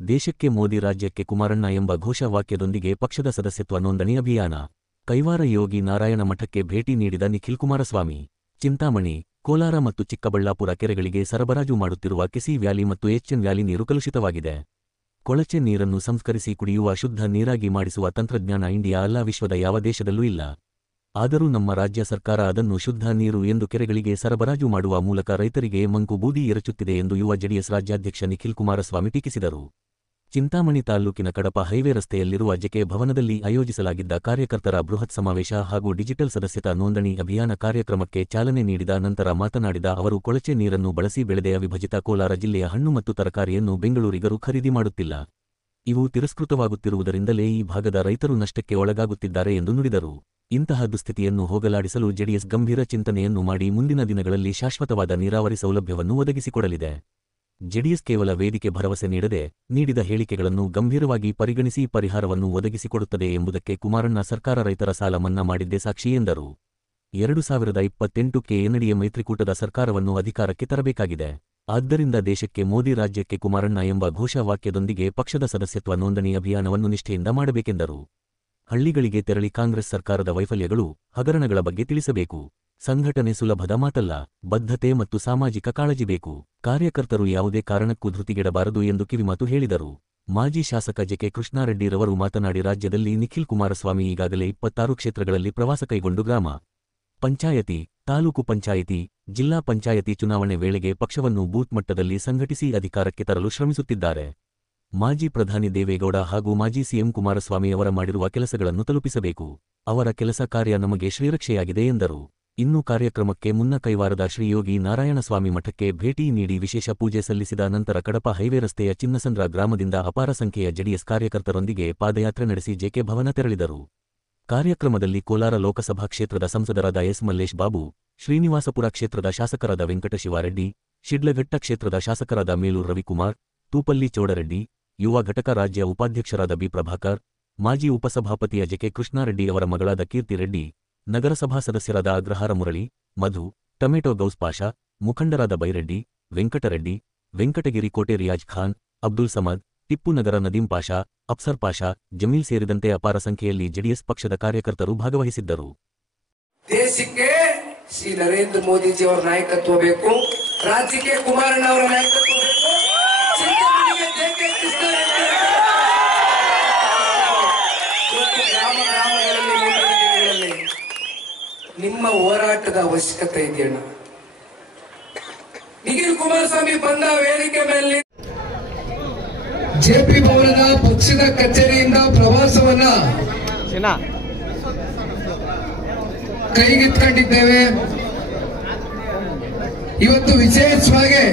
ದೇಶಕ್ಕೆ ಮೋದಿ ರಾಜ್ಯಕ್ಕೆ ಕುಮಾರಣ್ಣ ಎಂಬ ಘೋಷವಾಕ್ಯದೊಂದಿಗೆ ಪಕ್ಷದ ಸದಸ್ಯತ್ವ ನೋಂದಣಿ ಅಭಿಯಾನ. ಕೈವಾರ ಯೋಗಿ ನಾರಾಯಣ ಮಠಕ್ಕೆ ಭೇಟಿ ನೀಡಿದ ನಿಖಿಲ್ ಕುಮಾರಸ್ವಾಮಿ. ಚಿಂತಾಮಣಿ, ಕೋಲಾರ ಮತ್ತು ಚಿಕ್ಕಬಳ್ಳಾಪುರ ಕೆರೆಗಳಿಗೆ ಸರಬರಾಜು ಮಾಡುತ್ತಿರುವ ಕೆಸಿ ವ್ಯಾಲಿ ಮತ್ತು ಎಚ್ಎನ್ ವ್ಯಾಲಿ ನೀರು ಕಲುಷಿತವಾಗಿದೆ. ಕೊಳಚೆ ನೀರನ್ನು ಸಂಸ್ಕರಿಸಿ ಕುಡಿಯುವ ಶುದ್ಧ ನೀರಾಗಿ ಮಾಡಿಸುವ ತಂತ್ರಜ್ಞಾನ ಇಂಡಿಯಾ ಅಲ್ಲ, ವಿಶ್ವದ ಯಾವ ದೇಶದಲ್ಲೂ ಇಲ್ಲ. ಆದರೂ ನಮ್ಮ ರಾಜ್ಯ ಸರ್ಕಾರ ಅದನ್ನು ಶುದ್ಧ ನೀರು ಎಂದು ಕೆರೆಗಳಿಗೆ ಸರಬರಾಜು ಮಾಡುವ ಮೂಲಕ ರೈತರಿಗೆ ಮಂಕು ಬೂದಿ ಎರಚುತ್ತಿದೆ ಎಂದು ಯುವ ಜೆಡಿಎಸ್ ರಾಜ್ಯಾಧ್ಯಕ್ಷ ನಿಖಿಲ್ ಕುಮಾರಸ್ವಾಮಿ ಟೀಕಿಸಿದರು. ಚಿಂತಾಮಣಿ ತಾಲ್ಲೂಕಿನ ಕಡಪ ಹೈವೇ ರಸ್ತೆಯಲ್ಲಿರುವ ಜೆಕೆ ಭವನದಲ್ಲಿ ಆಯೋಜಿಸಲಾಗಿದ್ದ ಕಾರ್ಯಕರ್ತರ ಬೃಹತ್ ಸಮಾವೇಶ ಹಾಗೂ ಡಿಜಿಟಲ್ ಸದಸ್ಯತಾ ನೋಂದಣಿ ಅಭಿಯಾನ ಕಾರ್ಯಕ್ರಮಕ್ಕೆ ಚಾಲನೆ ನೀಡಿದ ನಂತರ ಮಾತನಾಡಿದ ಅವರು, ಕೊಳಚೆ ನೀರನ್ನು ಬಳಸಿ ಬೆಳೆದ ವಿಭಜಿತ ಕೋಲಾರ ಜಿಲ್ಲೆಯ ಹಣ್ಣು ಮತ್ತು ತರಕಾರಿಯನ್ನು ಬೆಂಗಳೂರಿಗರು ಖರೀದಿ ಮಾಡುತ್ತಿಲ್ಲ. ಇವು ತಿರಸ್ಕೃತವಾಗುತ್ತಿರುವುದರಿಂದಲೇ ಈ ಭಾಗದ ರೈತರು ನಷ್ಟಕ್ಕೆ ಒಳಗಾಗುತ್ತಿದ್ದಾರೆ ಎಂದು ನುಡಿದರು. ಇಂತಹ ದುಸ್ಥಿತಿಯನ್ನು ಹೋಗಲಾಡಿಸಲು ಜೆಡಿಎಸ್ ಗಂಭೀರ ಚಿಂತನೆಯನ್ನು ಮಾಡಿ ಮುಂದಿನ ದಿನಗಳಲ್ಲಿ ಶಾಶ್ವತವಾದ ನೀರಾವರಿ ಸೌಲಭ್ಯವನ್ನು ಒದಗಿಸಿಕೊಡಲಿದೆ. ಜೆಡಿಎಸ್ ಕೇವಲ ವೇದಿಕೆ ಭರವಸೆ ನೀಡದೆ, ನೀಡಿದ ಹೇಳಿಕೆಗಳನ್ನು ಗಂಭೀರವಾಗಿ ಪರಿಗಣಿಸಿ ಪರಿಹಾರವನ್ನು ಒದಗಿಸಿಕೊಡುತ್ತದೆ ಎಂಬುದಕ್ಕೆ ಕುಮಾರಣ್ಣ ಸರ್ಕಾರ ರೈತರ ಸಾಲ ಮನ್ನಾ ಮಾಡಿದ್ದೇ ಸಾಕ್ಷಿ ಎಂದರು. 2028ಕ್ಕೆ ಎನ್ಡಿಎ ಮೈತ್ರಿಕೂಟದ ಸರ್ಕಾರವನ್ನು ಅಧಿಕಾರಕ್ಕೆ ತರಬೇಕಾಗಿದೆ. ಆದ್ದರಿಂದ ದೇಶಕ್ಕೆ ಮೋದಿ ರಾಜ್ಯಕ್ಕೆ ಕುಮಾರಣ್ಣ ಎಂಬ ಘೋಷವಾಕ್ಯದೊಂದಿಗೆ ಪಕ್ಷದ ಸದಸ್ಯತ್ವ ನೋಂದಣಿ ಅಭಿಯಾನವನ್ನು ನಿಷ್ಠೆಯಿಂದ ಮಾಡಬೇಕೆಂದರು. ಹಳ್ಳಿಗಳಿಗೆ ತೆರಳಿ ಕಾಂಗ್ರೆಸ್ ಸರ್ಕಾರದ ವೈಫಲ್ಯಗಳು, ಹಗರಣಗಳ ಬಗ್ಗೆ ತಿಳಿಸಬೇಕು. ಸಂಘಟನೆ ಸುಲಭದ ಮಾತಲ್ಲ, ಬದ್ಧತೆ ಮತ್ತು ಸಾಮಾಜಿಕ ಕಾಳಜಿ ಬೇಕು. ಕಾರ್ಯಕರ್ತರು ಯಾವುದೇ ಕಾರಣಕ್ಕೂ ಧೃತಿಗೆಡಬಾರದು ಎಂದು ಕಿವಿಮಾತು ಹೇಳಿದರು. ಮಾಜಿ ಶಾಸಕ ಜೆಕೆ ಕೃಷ್ಣಾರೆಡ್ಡಿರವರು ಮಾತನಾಡಿ, ರಾಜ್ಯದಲ್ಲಿ ನಿಖಿಲ್ ಕುಮಾರಸ್ವಾಮಿ ಈಗಾಗಲೇ 26 ಕ್ಷೇತ್ರಗಳಲ್ಲಿ ಪ್ರವಾಸ ಕೈಗೊಂಡು ಗ್ರಾಮ ಪಂಚಾಯತಿ, ತಾಲೂಕು ಪಂಚಾಯಿತಿ, ಜಿಲ್ಲಾ ಪಂಚಾಯತಿ ಚುನಾವಣೆ ವೇಳೆಗೆ ಪಕ್ಷವನ್ನು ಬೂತ್ ಮಟ್ಟದಲ್ಲಿ ಸಂಘಟಿಸಿ ಅಧಿಕಾರಕ್ಕೆ ತರಲು ಶ್ರಮಿಸುತ್ತಿದ್ದಾರೆ. ಮಾಜಿ ಪ್ರಧಾನಿ ದೇವೇಗೌಡ ಹಾಗೂ ಮಾಜಿ ಸಿಎಂ ಕುಮಾರಸ್ವಾಮಿ ಅವರ ಮಾಡಿರುವ ಕೆಲಸಗಳನ್ನು ತಲುಪಿಸಬೇಕು. ಅವರ ಕೆಲಸ ಕಾರ್ಯ ನಮಗೆ ಶ್ರೀರಕ್ಷೆಯಾಗಿದೆ ಎಂದರು. ಇನ್ನು ಕಾರ್ಯಕ್ರಮಕ್ಕೆ ಮುನ್ನ ಕೈವಾರದ ಶ್ರೀ ಯೋಗಿ ನಾರಾಯಣಸ್ವಾಮಿ ಮಠಕ್ಕೆ ಭೇಟಿ ನೀಡಿ ವಿಶೇಷ ಪೂಜೆ ಸಲ್ಲಿಸಿದ ನಂತರ ಕಡಪ ಹೈವೇ ರಸ್ತೆಯ ಚಿನ್ನಸಂದ್ರ ಗ್ರಾಮದಿಂದ ಅಪಾರ ಸಂಖ್ಯೆಯ ಜೆಡಿಎಸ್ ಕಾರ್ಯಕರ್ತರೊಂದಿಗೆ ಪಾದಯಾತ್ರೆ ನಡೆಸಿ ಜೆಕೆ ಭವನ ತೆರಳಿದರು. ಕಾರ್ಯಕ್ರಮದಲ್ಲಿ ಕೋಲಾರ ಲೋಕಸಭಾ ಕ್ಷೇತ್ರದ ಸಂಸದರಾದ ಎಸ್ ಮಲ್ಲೇಶ್ ಬಾಬು, ಶ್ರೀನಿವಾಸಪುರ ಕ್ಷೇತ್ರದ ಶಾಸಕರಾದ ವೆಂಕಟಶಿವಾರೆಡ್ಡಿ, ಶಿಡ್ಲಘಟ್ಟ ಕ್ಷೇತ್ರದ ಶಾಸಕರಾದ ಮೇಲೂರು ರವಿಕುಮಾರ್, ತೂಪಲ್ಲಿ ಚೌಡರೆಡ್ಡಿ, ಯುವ ಘಟಕ ರಾಜ್ಯ ಉಪಾಧ್ಯಕ್ಷರಾದ ಬಿ ಪ್ರಭಾಕರ್, ಮಾಜಿ ಉಪಸಭಾಪತಿಯ ಜೆಕೆ ಕೃಷ್ಣಾರೆಡ್ಡಿ ಅವರ ಮಗಳಾದ ಕೀರ್ತಿರೆಡ್ಡಿ, ನಗರಸಭಾ ಸದಸ್ಯರಾದ ಅಗ್ರಹಾರ ಮುರಳಿ, ಮಧು, ಟೊಮೆಟೊ ಗೌಸ್ ಪಾಷಾ, ಮುಖಂಡರಾದ ಬೈರೆಡ್ಡಿ, ವೆಂಕಟರೆಡ್ಡಿ, ವೆಂಕಟಗಿರಿ ಕೋಟೆ ರಿಯಾಜ್ ಖಾನ್, ಅಬ್ದುಲ್ ಸಮದ್, ಟಿಪ್ಪು ನಗರ ನದೀಂ ಪಾಷಾ, ಅಫ್ಸರ್ ಪಾಷಾ, ಜಮೀಲ್ ಸೇರಿದಂತೆ ಅಪಾರ ಸಂಖ್ಯೆಯಲ್ಲಿ ಜೆಡಿಎಸ್ ಪಕ್ಷದ ಕಾರ್ಯಕರ್ತರು ಭಾಗವಹಿಸಿದ್ದರು. ದೇಶಕ್ಕೆ ಶ್ರೀ ನರೇಂದ್ರ ಮೋದಿಜಿ ಅವರ ನಾಯಕತ್ವ ಬೇಕು, ರಾಜ್ಯಕ್ಕೆ ಕುಮಾರಣ್ಣ ಅವರ ನಾಯಕತ್ವ ಬೇಕು, ಚಿಂತಾಮಣಿಗೆ ಜೆಕೆ ಕೃಷ್ಣಾರೆಡ್ಡಿ ಗ್ರಾಮಗಳಲ್ಲಿ ನಿಮ್ಮ ಹೋರಾಟದ ಅವಶ್ಯಕತೆ ಇದೆಯಣ್ಣ. ನಿಖಿಲ್ ಕುಮಾರಸ್ವಾಮಿ ಬಂದ ವೇದಿಕೆ ಮೇಲೆ ಜೆಪಿ ಭವನದ ಪಕ್ಷದ ಕಚೇರಿಯಿಂದ ಪ್ರವಾಸವನ್ನ ಕೈಗೆತ್ತಿಕೊಂಡಿದ್ದೇವೆ. ಇವತ್ತು ವಿಶೇಷವಾಗಿ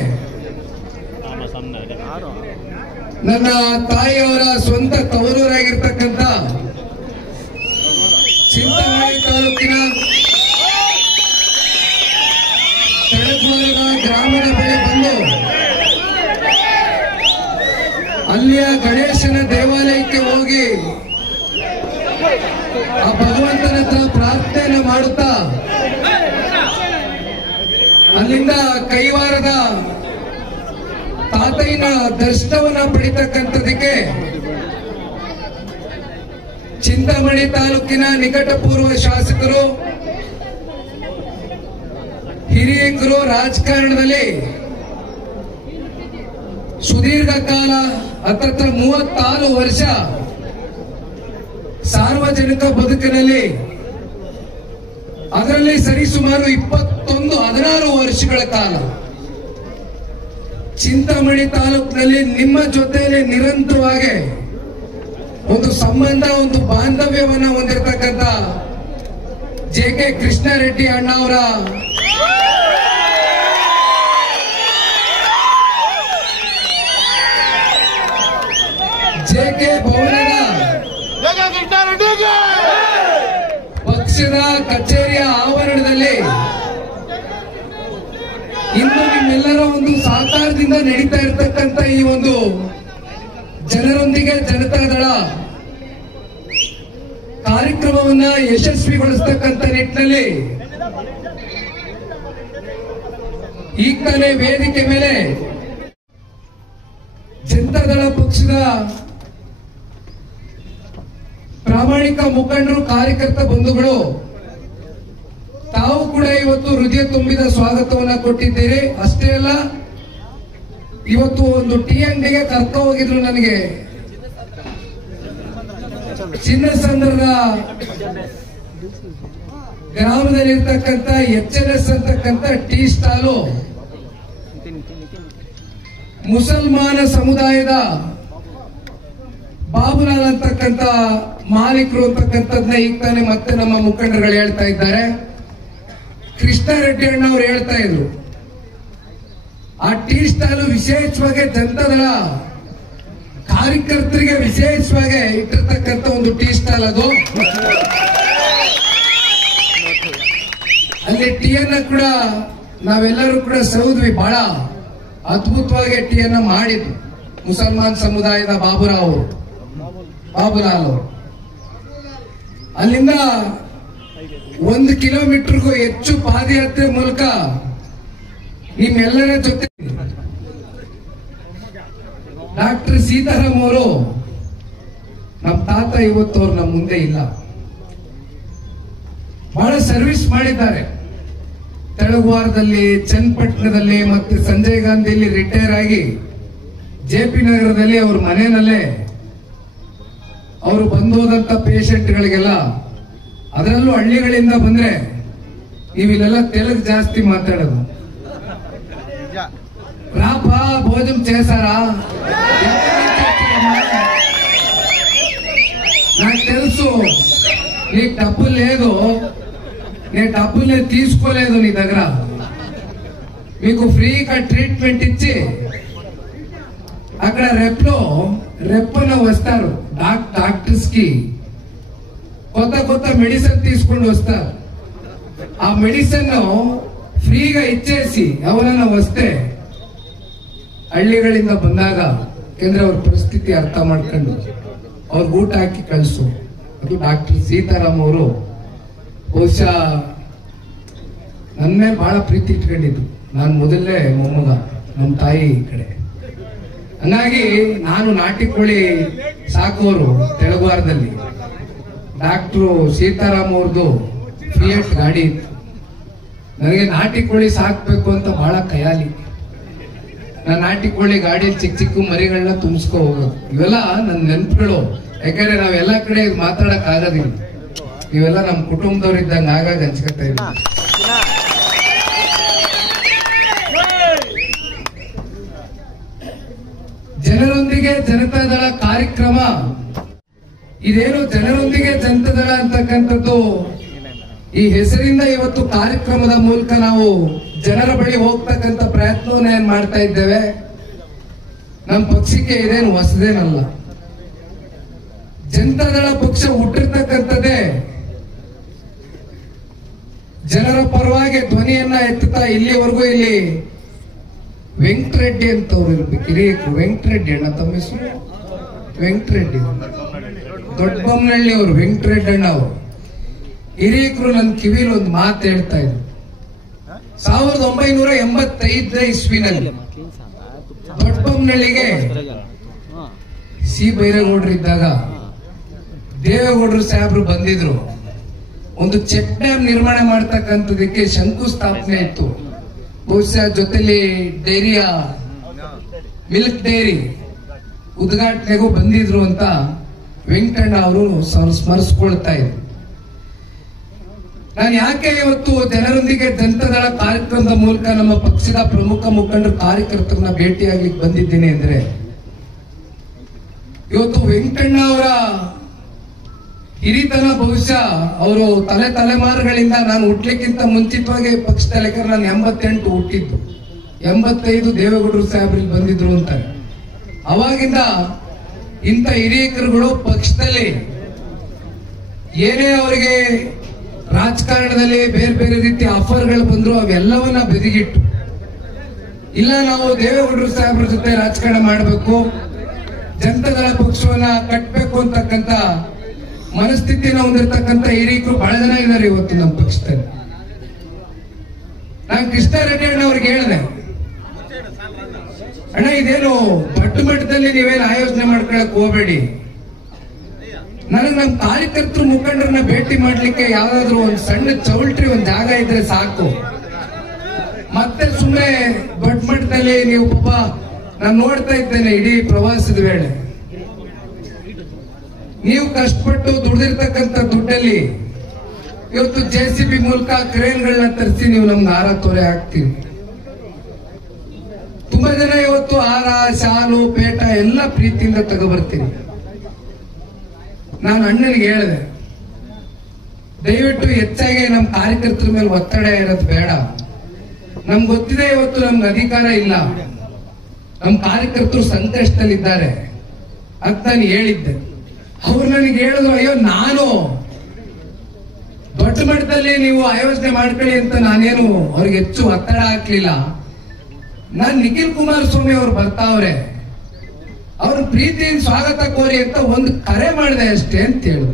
ನನ್ನ ತಾಯಿಯವರ ಸ್ವಂತ ತವರೂರಾಗಿರ್ತಕ್ಕಂಥ ಚಿಂತಾಮಣಿ ತಾಲೂಕಿನ ತಳಗ್ಮರದ ಗ್ರಾಮೀಣ ಬೆಳೆ ಬಂದು ಅಲ್ಲಿಯ ಗಣೇಶನ ದೇವಾಲಯಕ್ಕೆ ಹೋಗಿ ಆ ಭಗವಂತನ ಹತ್ರ ಪ್ರಾರ್ಥನೆ ಮಾಡುತ್ತಾ ಅಲ್ಲಿಂದ ಕೈವಾರದ ತಾತಯ್ಯನ ದರ್ಶನವನ್ನ ಪಡಿತಕ್ಕಂಥದಕ್ಕೆ ಚಿಂತಾಮಣಿ ತಾಲೂಕಿನ ನಿಕಟಪೂರ್ವ ಶಾಸಕರು, ಹಿರಿಯರು, ರಾಜಕಾರಣದಲ್ಲಿ ಸುದೀರ್ಘ ಕಾಲ 36 ವರ್ಷ ಸಾರ್ವಜನಿಕ ಬದುಕಿನಲ್ಲಿ, ಅದರಲ್ಲಿ ಸರಿಸುಮಾರು 16 ವರ್ಷಗಳ ಕಾಲ ಚಿಂತಾಮಣಿ ತಾಲೂಕಿನಲ್ಲಿ ನಿಮ್ಮ ಜೊತೆಯಲ್ಲಿ ನಿರಂತರವಾಗಿ ಒಂದು ಸಂಬಂಧ, ಒಂದು ಬಾಂಧವ್ಯವನ್ನ ಹೊಂದಿರತಕ್ಕಂಥ ಜೆಕೆ ಕೃಷ್ಣಾರೆಡ್ಡಿ ಅಣ್ಣ ಅವರ ಜೆಕೆ ಭವನದ ಪಕ್ಷದ ಕಚೇರಿಯ ಆವರಣದಲ್ಲಿ ಇಂದು ನಿಮ್ಮೆಲ್ಲರ ಒಂದು ಸಹಕಾರದಿಂದ ನಡೀತಾ ಇರತಕ್ಕಂಥ ಈ ಒಂದು ಜನರೊಂದಿಗೆ ಜನತಾದಳ ಕಾರ್ಯಕ್ರಮವನ್ನ ಯಶಸ್ವಿಗೊಳಿಸತಕ್ಕಂಥ ನಿಟ್ಟಿನಲ್ಲಿ ಈಗ ತಾನೇ ವೇದಿಕೆ ಮೇಲೆ ಜನತಾದಳ ಪಕ್ಷದ ಪ್ರಾಮಾಣಿಕ ಮುಖಂಡರು, ಕಾರ್ಯಕರ್ತ ಬಂಧುಗಳು, ತಾವು ಕೂಡ ಇವತ್ತು ಹೃದಯ ತುಂಬಿದ ಸ್ವಾಗತವನ್ನ ಕೊಟ್ಟಿದ್ದೀರಿ. ಅಷ್ಟೇ ಅಲ್ಲ, ಇವತ್ತು ಒಂದು ಟೀ ಅಂಗಡಿಗೆ ಕರ್ಕೊ ಹೋಗಿದ್ರು ನನಗೆ. ಚಿನ್ನಸಂದ್ರದ ಗ್ರಾಮದಲ್ಲಿರ್ತಕ್ಕಂಥ HNS ಅಂತಕ್ಕಂಥ ಟೀ ಸ್ಟಾಲು ಮುಸಲ್ಮಾನ ಸಮುದಾಯದ ಬಾಬುಲಾಲ್ ಅಂತಕ್ಕಂಥ ಮಾಲೀಕರು ಅಂತಕ್ಕಂಥದ್ನ ಈಗ ತಾನೇ ಮತ್ತೆ ನಮ್ಮ ಮುಖಂಡರುಗಳು ಹೇಳ್ತಾ ಇದ್ದಾರೆ. ಕೃಷ್ಣ ರೆಡ್ಡಿ ಅಣ್ಣ ಅವ್ರು ಹೇಳ್ತಾ ಇದ್ರು, ಆ ಟೀ ಸ್ಟಾಲ್ ವಿಶೇಷವಾಗಿ ಜನತಾದಳ ಕಾರ್ಯಕರ್ತರಿಗೆ ವಿಶೇಷವಾಗಿ ಇಟ್ಟಿರ್ತಕ್ಕಂಥ ಒಂದು ಟೀ ಸ್ಟಾಲ್ ಅದು. ಅಲ್ಲಿ ಟೀಯನ್ನ ಕೂಡ ನಾವೆಲ್ಲರೂ ಕೂಡ ಸೌದ್ವಿ. ಬಹಳ ಅದ್ಭುತವಾಗಿ ಟೀಯನ್ನ ಮಾಡಿದ್ರು ಮುಸಲ್ಮಾನ್ ಸಮುದಾಯದ ಬಾಬುಲಾಲ್ ಅವರು. ಅಲ್ಲಿಂದ 1 ಕಿಲೋಮೀಟರ್ಗೂ ಹೆಚ್ಚು ಪಾದಯಾತ್ರೆ ಮೂಲಕ ನಿಮ್ಮೆಲ್ಲರ ಜೊತೆ ಡಾಕ್ಟರ್ ಸೀತಾರಾಮ್ ಅವರು, ನಮ್ಮ ತಾತ ಇವತ್ತು ಅವ್ರು ನಮ್ಮ ಮುಂದೆ ಇಲ್ಲ, ಬಹಳ ಸರ್ವಿಸ್ ಮಾಡಿದ್ದಾರೆ. ತೆಳಗುವಾರದಲ್ಲಿ, ಚನ್ನಪಟ್ಟಣದಲ್ಲಿ ಮತ್ತೆ ಸಂಜಯ್ ಗಾಂಧಿಯಲ್ಲಿ ರಿಟೈರ್ ಆಗಿ JP ನಗರದಲ್ಲಿ ಅವ್ರ ಮನೆಯಲ್ಲೇ ಅವರು ಬಂದೋದಂತ ಪೇಷಂಟ್ಗಳಿಗೆಲ್ಲ, ಅದರಲ್ಲೂ ಹಳ್ಳಿಗಳಿಂದ ಬಂದ್ರೆ ನೀವಿಲ್ಲೆಲ್ಲ ತೆಲುಗು ಜಾಸ್ತಿ ಮಾತಾಡೋದು. రాపా భోజనం చేశారా? నాకు తెలుసు నీకు డబ్బులు లేదు, నేను డబ్బులు తీసుకోలేదు నీ దగ్గర. మీకు ఫ్రీగా ట్రీట్మెంట్ ఇచ్చి అక్కడ రెప్పన వస్తారు డాక్టర్స్ కి, కొత్త మెడిసిన్ తీసుకుని వస్తారు. ఆ మెడిసిన్ ಫ್ರೀగా ಇಚ್ಚೇಸಿ ಅವರನ್ನ ವಸ್ತೆ ಹಳ್ಳಿಗಳಿಂದ ಬಂದಾಗ ಯಾಕಂದ್ರೆ ಅವ್ರ ಪರಿಸ್ಥಿತಿ ಅರ್ಥ ಮಾಡ್ಕೊಂಡು ಅವ್ರಿಗೆ ಊಟ ಹಾಕಿ ಕಳಿಸು. ಅದು ಡಾಕ್ಟರ್ ಸೀತಾರಾಮ್ ಅವರು ಬಹುಶಃ ನನ್ನ ಮೇಲೆ ಬಹಳ ಪ್ರೀತಿ ಇಟ್ಕೊಂಡಿದ್ರು. ನಾನು ಮೊದಲೇ ಮೊಮ್ಮಗ ನಮ್ಮ ತಾಯಿ ಕಡೆ, ಹಂಗಾಗಿ ನಾನು ನಾಟಿ ಕೋಳಿ ಸಾಕೋರು ತೆಳಗುವಾರದಲ್ಲಿ. ಡಾಕ್ಟ್ರು ಸೀತಾರಾಮ್ ಅವ್ರದ್ದು ಫಿಯಟ್ ಗಾಡಿ ಇತ್ತು. ನನಗೆ ನಾಟಿ ಕೋಳಿ ಸಾಕ್ಬೇಕು ಅಂತ ಬಹಳ ಖಯಾಲಿ. ನಾನು ನಾಟಿ ಕೋಳಿ ಗಾಡಿ ಚಿಕ್ಕ ಮರಿಗಳನ್ನ ತುಂಬಿಸ್ಕೊ ಹೋಗೋದು. ಇವೆಲ್ಲ ನನ್ನ ನೆನಪುಗಳು. ಯಾಕಂದ್ರೆ ನಾವೆಲ್ಲ ಕಡೆ ಮಾತಾಡಕ್ ಆಗೋದಿಲ್ಲ. ಇವೆಲ್ಲ ನಮ್ಮ ಕುಟುಂಬದವ್ರು ಇದ್ದಂಗೆ ಆಗಾಗ ಹಂಚ್ಕೊತಾ ಇದ್ದೀವಿ. ಜನರೊಂದಿಗೆ ಜನತಾದಳ ಕಾರ್ಯಕ್ರಮ ಇದೇನು ಜನರೊಂದಿಗೆ ಜನತಾದಳ ಅಂತಕ್ಕಂಥದ್ದು, ಈ ಹೆಸರಿಂದ ಇವತ್ತು ಕಾರ್ಯಕ್ರಮದ ಮೂಲಕ ನಾವು ಜನರ ಬಳಿ ಹೋಗ್ತಕ್ಕಂಥ ಪ್ರಯತ್ನವನ್ನ ಏನ್ ಮಾಡ್ತಾ ಇದ್ದೇವೆ. ನಮ್ಮ ಪಕ್ಷಕ್ಕೆ ಇದೇನು ಹೊಸದೇನಲ್ಲ. ಜನತಾದಳ ಪಕ್ಷ ಹುಟ್ಟಿರ್ತಕ್ಕಂಥದ್ದೇ ಜನರ ಪರವಾಗಿ ಧ್ವನಿಯನ್ನ ಎತ್ತುತ್ತಾ ಇಲ್ಲಿವರೆಗೂ. ಇಲ್ಲಿ ವೆಂಕಟರೆಡ್ಡಿ ಅಂತವ್ರು ಇರ್ಬೇಕು, ಹಿರಿಯರು. ವೆಂಕಟರೆಡ್ಡಿ ಅಣ್ಣ ತಮ್ಮ ಹೆಸರು ವೆಂಕಟರೆಡ್ಡಿ, ದೊಡ್ಡಬೊಮ್ಮನಹಳ್ಳಿ ಅವರು. ವೆಂಕಟರೆಡ್ಡಿ ಅಣ್ಣ ಅವರು ಹಿರಿಯರು ನನ್ನ ಕಿವಿಲಿ ಒಂದು ಮಾತು ಹೇಳ್ತಾ ಇದ್ರು. 1985 ಇಸ್ವಿನಲ್ಲಿ ದೊಡ್ಡಬೊಮ್ಮನಹಳ್ಳಿಗೆ ಸಿ ಬೈರೇಗೌಡರು ಇದ್ದಾಗ ದೇವೇಗೌಡರು ಸಾಹೇಬರು ಬಂದಿದ್ರು. ಒಂದು ಚೆಕ್ ಡ್ಯಾಮ್ ನಿರ್ಮಾಣ ಮಾಡ್ತಕ್ಕಂಥದಕ್ಕೆ ಶಂಕುಸ್ಥಾಪನೆ ಇತ್ತು. ಬಹುಶಃ ಜೊತೆಲಿ ಡೈರಿಯ ಮಿಲ್ಕ್ ಡೈರಿ ಉದ್ಘಾಟನೆಗೂ ಬಂದಿದ್ರು ಅಂತ ವೆಂಕಟಣ್ಣ ಅವರು ಸ್ಮರಿಸ್ಕೊಳ್ತಾ ಇದ್ರು. ನಾನು ಯಾಕೆ ಇವತ್ತು ಜನರೊಂದಿಗೆ ಜನತಾದಳ ಕಾರ್ಯಕ್ರಮದ ಮೂಲಕ ನಮ್ಮ ಪಕ್ಷದ ಪ್ರಮುಖ ಮುಖಂಡರು, ಕಾರ್ಯಕರ್ತರನ್ನ ಭೇಟಿಯಾಗ್ಲಿಕ್ಕೆ ಬಂದಿದ್ದೀನಿ ಅಂದ್ರೆ, ಇವತ್ತು ವೆಂಕಟಣ್ಣ ಅವರ ಹಿರಿತನ ಬಹುಶಃ ಅವರು ತಲೆಮಾರುಗಳಿಂದ, ನಾನು ಹುಟ್ಲಿಕ್ಕಿಂತ ಮುಂಚಿತವಾಗಿ ಪಕ್ಷದಲ್ಲಿ, ನಾನು 88 ಹುಟ್ಟಿದ್ದು, 85 ದೇವೇಗೌಡರು ಸಾಹೇಬ್ರಿಗೆ ಬಂದಿದ್ರು ಅಂತಾರೆ. ಅವಾಗಿಂದ ಇಂಥ ಹಿರಿಯಕರುಗಳು ಪಕ್ಷದಲ್ಲಿ ಏನೇ ಅವರಿಗೆ ರಾಜಕಾರಣದಲ್ಲಿ ಬೇರೆ ಬೇರೆ ರೀತಿಯ ಆಫರ್ಗಳು ಬಂದ್ರು ಅವೆಲ್ಲವನ್ನ ಬೆದಿಗಿಟ್ಟು, ಇಲ್ಲ ನಾವು ದೇವೇಗೌಡರು ಸಾಹೇಬ್ರ ಜೊತೆ ರಾಜಕಾರಣ ಮಾಡಬೇಕು, ಜನತಾದಳ ಪಕ್ಷವನ್ನ ಕಟ್ಟಬೇಕು ಅಂತಕ್ಕಂಥ ಮನಸ್ಥಿತಿನ ಹೊಂದಿರತಕ್ಕಂಥ ಹಿರಿಯರು ಬಹಳ ಜನ ಇದ್ದಾರೆ ಇವತ್ತು ನಮ್ಮ ಪಕ್ಷದಲ್ಲಿ. ನಾನು ಕೃಷ್ಣ ರೆಡ್ಡಿ ಅಣ್ಣ ಅವ್ರಿಗೆ ಹೇಳಿದೆ, ಅಣ್ಣ ಇದೇನು ದೊಡ್ಡ ದೊಡ್ಡ ಮಟ್ಟದಲ್ಲಿ ನೀವೇನು ಆಯೋಜನೆ ಮಾಡ್ಕೊಳಕ್ ಹೋಗ್ಬೇಡಿ. ನನಗೆ ನಮ್ಮ ಕಾರ್ಯಕರ್ತರು ಮುಖಂಡರನ್ನ ಭೇಟಿ ಮಾಡ್ಲಿಕ್ಕೆ ಯಾವ್ದಾದ್ರು ಒಂದು ಸಣ್ಣ ಚೌಲ್ಟ್ರಿ ಒಂದು ಜಾಗ ಇದ್ರೆ ಸಾಕು. ಮತ್ತೆ ಸುಮ್ಮನೆ ದೊಡ್ಡ ಮಟ್ಟದಲ್ಲಿ ನೀವು ಪಾಪ ನಾನು ನೋಡ್ತಾ ಇದ್ದೇನೆ ಇಡೀ ಪ್ರವಾಸದ ವೇಳೆ ನೀವು ಕಷ್ಟಪಟ್ಟು ದುಡ್ದಿರ್ತಕ್ಕಂಥ ದುಡ್ಡಲ್ಲಿ ಇವತ್ತು JCB ಮೂಲಕ ಕ್ರೇನ್ಗಳನ್ನ ತರಿಸಿ ನೀವು ನಮ್ಗೆ ಹಾರ ತೊರೆ ಹಾಕ್ತೀವಿ. ತುಂಬಾ ಜನ ಇವತ್ತು ಹಾರ, ಶಾಲು, ಪೇಟ ಎಲ್ಲ ಪ್ರೀತಿಯಿಂದ ತಗೋಬರ್ತೀನಿ. ನಾನು ಅಣ್ಣನಿಗೆ ಹೇಳಿದೆ, ದಯವಿಟ್ಟು ಹೆಚ್ಚಾಗಿ ನಮ್ಮ ಕಾರ್ಯಕರ್ತರ ಮೇಲೆ ಒತ್ತಡ ಇರೋದು ಬೇಡ. ನಮ್ಗೆ ಗೊತ್ತಿದೆ ಇವತ್ತು ನಮ್ಗೆ ಅಧಿಕಾರ ಇಲ್ಲ, ನಮ್ಮ ಕಾರ್ಯಕರ್ತರು ಸಂಕಷ್ಟದಲ್ಲಿದ್ದಾರೆ ಅಂತ ನಾನು ಹೇಳಿದ್ದೆ. ಅವ್ರು ನನಗೆ ಹೇಳಿದ್ರು, ಅಯ್ಯೋ ನಾನು ದೊಡ್ಡ ಮಟ್ಟದಲ್ಲಿ ನೀವು ಆಯೋಜನೆ ಮಾಡ್ಕೊಳ್ಳಿ ಅಂತ ನಾನೇನು ಅವ್ರಿಗೆ ಹೆಚ್ಚು ಒತ್ತಡ ಹಾಕ್ಲಿಲ್ಲ. ನಾನ್ ನಿಖಿಲ್ ಕುಮಾರಸ್ವಾಮಿ ಅವ್ರು ಬರ್ತಾವ್ರೆ, ಅವ್ರ ಪ್ರೀತಿಯಿಂದ ಸ್ವಾಗತ ಕೋರಿ ಅಂತ ಒಂದು ಕರೆ ಮಾಡಿದೆ ಅಷ್ಟೇ ಅಂತ ಹೇಳು.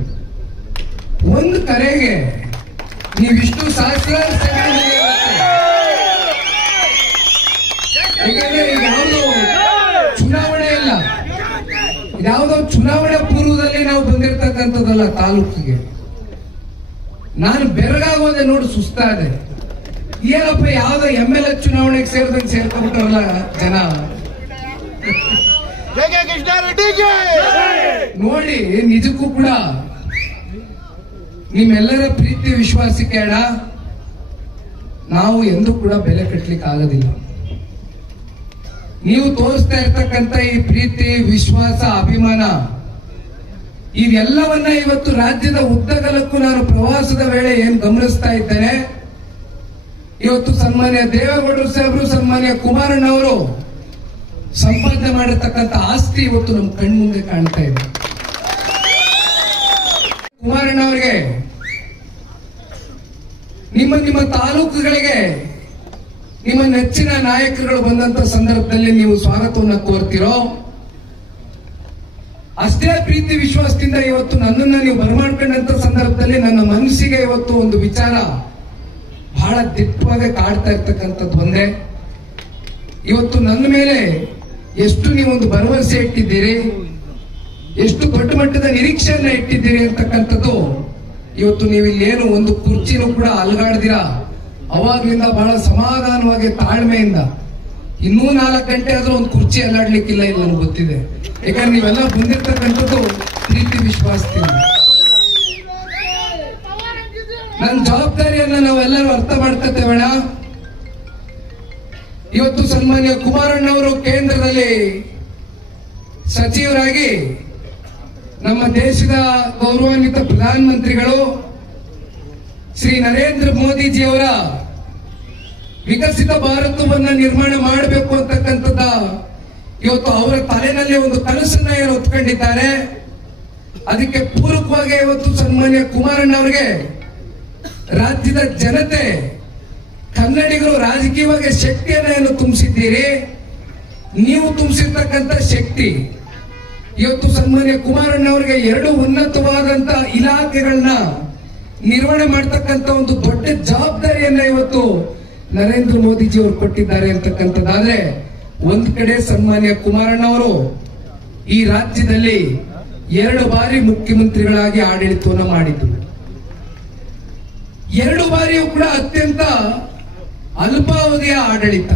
ಒಂದು ಕರೆಗೆ ನೀವಿಷ್ಟು ಸಹಸ್ರಾರು ಯಾಕಂದ್ರೆ ಯಾವುದು ಚುನಾವಣೆ ಇಲ್ಲ, ಯಾವುದೋ ಚುನಾವಣೆ ಪೂರ್ವದಲ್ಲಿ ನಾವು ಬಂದಿರತಕ್ಕಂಥದ್ದಲ್ಲ ತಾಲೂಕಿಗೆ. ನಾನು ಬೆರಗಾಗೋದೆ ನೋಡಿ ಸುಸ್ತಾದೆ. ಏನಪ್ಪ ಯಾವ್ದೋ MLA ಚುನಾವಣೆಗೆ ಸೇರಿದಂಗೆ ಸೇರ್ಕೊಂಡ್ಬಿಟ್ರಲ್ಲ ಜನ ನೋಡಿ. ನಿಜಕ್ಕೂ ಕೂಡ ನಿಮ್ಮೆಲ್ಲರ ಪ್ರೀತಿ ವಿಶ್ವಾಸಕ್ಕೆ ಅಣ್ಣ ನಾವು ಎಂದೂ ಕೂಡ ಬೆಲೆ ಕಟ್ಟಲಿಕ್ಕೆ ಆಗೋದಿಲ್ಲ. ನೀವು ತೋರಿಸ್ತಾ ಇರ್ತಕ್ಕಂಥ ಈ ಪ್ರೀತಿ, ವಿಶ್ವಾಸ, ಅಭಿಮಾನ ಇವೆಲ್ಲವನ್ನ ಇವತ್ತು ರಾಜ್ಯದ ಉದ್ದಗಲಕ್ಕೂ ನಾನು ಪ್ರವಾಸದ ವೇಳೆ ಏನ್ ಗಮನಿಸ್ತಾ ಇದ್ದೇನೆ, ಇವತ್ತು ಸನ್ಮಾನ್ಯ ದೇವೇಗೌಡರು ಸಾಹೇಬರು, ಸನ್ಮಾನ್ಯ ಕುಮಾರಣ್ಣ ಅವರು ಸಂಪಾದನೆ ಮಾಡಿರ್ತಕ್ಕಂಥ ಆಸ್ತಿ ಇವತ್ತು ನಮ್ಮ ಕಣ್ಮುಂದೆ ಕಾಣ್ತಾ ಇದೆ. ಕುಮಾರಣ್ಣ ಅವರಿಗೆ ನಿಮ್ಮ ತಾಲೂಕುಗಳಿಗೆ ನಿಮ್ಮ ನೆಚ್ಚಿನ ನಾಯಕರುಗಳು ಬಂದಂತ ಸಂದರ್ಭದಲ್ಲಿ ನೀವು ಸ್ವಾಗತವನ್ನು ಕೋರ್ತಿರೋ, ಅಷ್ಟೇ ಪ್ರೀತಿ ವಿಶ್ವಾಸದಿಂದ ಇವತ್ತು ನನ್ನನ್ನ ನೀವು ಬರಮಾಡ್ಕೊಂಡಂತ ಸಂದರ್ಭದಲ್ಲಿ ನನ್ನ ಮನಸ್ಸಿಗೆ ಇವತ್ತು ಒಂದು ವಿಚಾರ ಬಹಳ ದಿಟ್ಟವಾಗಿ ಕಾಡ್ತಾ ಇರ್ತಕ್ಕಂಥದ್ದು ಒಂದೇ, ಇವತ್ತು ನನ್ನ ಮೇಲೆ ಎಷ್ಟು ನೀವೊಂದು ಭರವಸೆ ಇಟ್ಟಿದ್ದೀರಿ, ಎಷ್ಟು ದೊಡ್ಡ ಮಟ್ಟದ ನಿರೀಕ್ಷೆಯನ್ನ ಇಟ್ಟಿದ್ದೀರಿ ಅಂತಕ್ಕಂಥದ್ದು. ಇವತ್ತು ನೀವು ಇಲ್ಲೇನು ಒಂದು ಕುರ್ಚಿನೂ ಕೂಡ ಅಲುಗಾಡ್ದಿರಾ, ಅವಾಗ್ಲಿಂದ ಬಹಳ ಸಮಾಧಾನವಾಗಿ ತಾಳ್ಮೆಯಿಂದ ಇನ್ನೂ 4 ಗಂಟೆ ಆದ್ರೂ ಒಂದು ಕುರ್ಚಿ ಅಲ್ಲಾಡ್ಲಿಕ್ಕಿಲ್ಲ, ಇಲ್ಲ ನನಗೆ ಗೊತ್ತಿದೆ. ಯಾಕಂದ್ರೆ ನೀವೆಲ್ಲ ಬಂದಿರ್ತಕ್ಕಂಥದ್ದು ಪ್ರೀತಿ ವಿಶ್ವಾಸದಿಂದ. ನನ್ನ ಜವಾಬ್ದಾರಿಯನ್ನ ನಾವೆಲ್ಲರೂ ಅರ್ಥ ಮಾಡ್ಕೊತೇವಣ್ಣ. ಇವತ್ತು ಸನ್ಮಾನ್ಯ ಕುಮಾರಣ್ಣ ಅವರು ಕೇಂದ್ರದಲ್ಲಿ ಸಚಿವರಾಗಿ ನಮ್ಮ ದೇಶದ ಗೌರವಾನ್ವಿತ ಪ್ರಧಾನಮಂತ್ರಿಗಳು ಶ್ರೀ ನರೇಂದ್ರ ಮೋದಿಜಿಯವರ ವಿಕಸಿತ ಭಾರತವನ್ನ ನಿರ್ಮಾಣ ಮಾಡಬೇಕು ಅಂತಕ್ಕಂಥದ್ದ ಇವತ್ತು ಅವರ ತಲೆನಲ್ಲಿ ಒಂದು ಕನಸನ್ನ ಏನು ಹೊತ್ಕೊಂಡಿದ್ದಾರೆ. ಅದಕ್ಕೆ ಪೂರಕವಾಗಿ ಇವತ್ತು ಸನ್ಮಾನ್ಯ ಕುಮಾರಣ್ಣ ಅವರಿಗೆ ರಾಜ್ಯದ ಜನತೆ, ಕನ್ನಡಿಗರು ರಾಜಕೀಯವಾಗಿ ಶಕ್ತಿಯನ್ನ ಏನು ತುಂಬಿಸಿದ್ದೀರಿ, ನೀವು ತುಂಬಿಸಿರ್ತಕ್ಕಂಥ ಶಕ್ತಿ ಇವತ್ತು ಸನ್ಮಾನ್ಯ ಕುಮಾರಣ್ಣ ಅವರಿಗೆ 2 ಉನ್ನತವಾದಂತ ಇಲಾಖೆಗಳನ್ನ ನಿರ್ವಹಣೆ ಮಾಡತಕ್ಕಂಥ ಒಂದು ದೊಡ್ಡ ಜವಾಬ್ದಾರಿಯನ್ನ ಇವತ್ತು ನರೇಂದ್ರ ಮೋದಿಜಿ ಅವರು ಕೊಟ್ಟಿದ್ದಾರೆ ಅಂತಕ್ಕಂಥದ್ದಾದ್ರೆ, ಒಂದ್ ಕಡೆ ಸನ್ಮಾನ್ಯ ಕುಮಾರಣ್ಣ ಅವರು ಈ ರಾಜ್ಯದಲ್ಲಿ 2 ಬಾರಿ ಮುಖ್ಯಮಂತ್ರಿಗಳಾಗಿ ಆಡಳಿತವನ್ನು ಮಾಡಿದ್ರು. 2 ಬಾರಿಯೂ ಕೂಡ ಅತ್ಯಂತ ಅಲ್ಪಾವಧಿಯ ಆಡಳಿತ.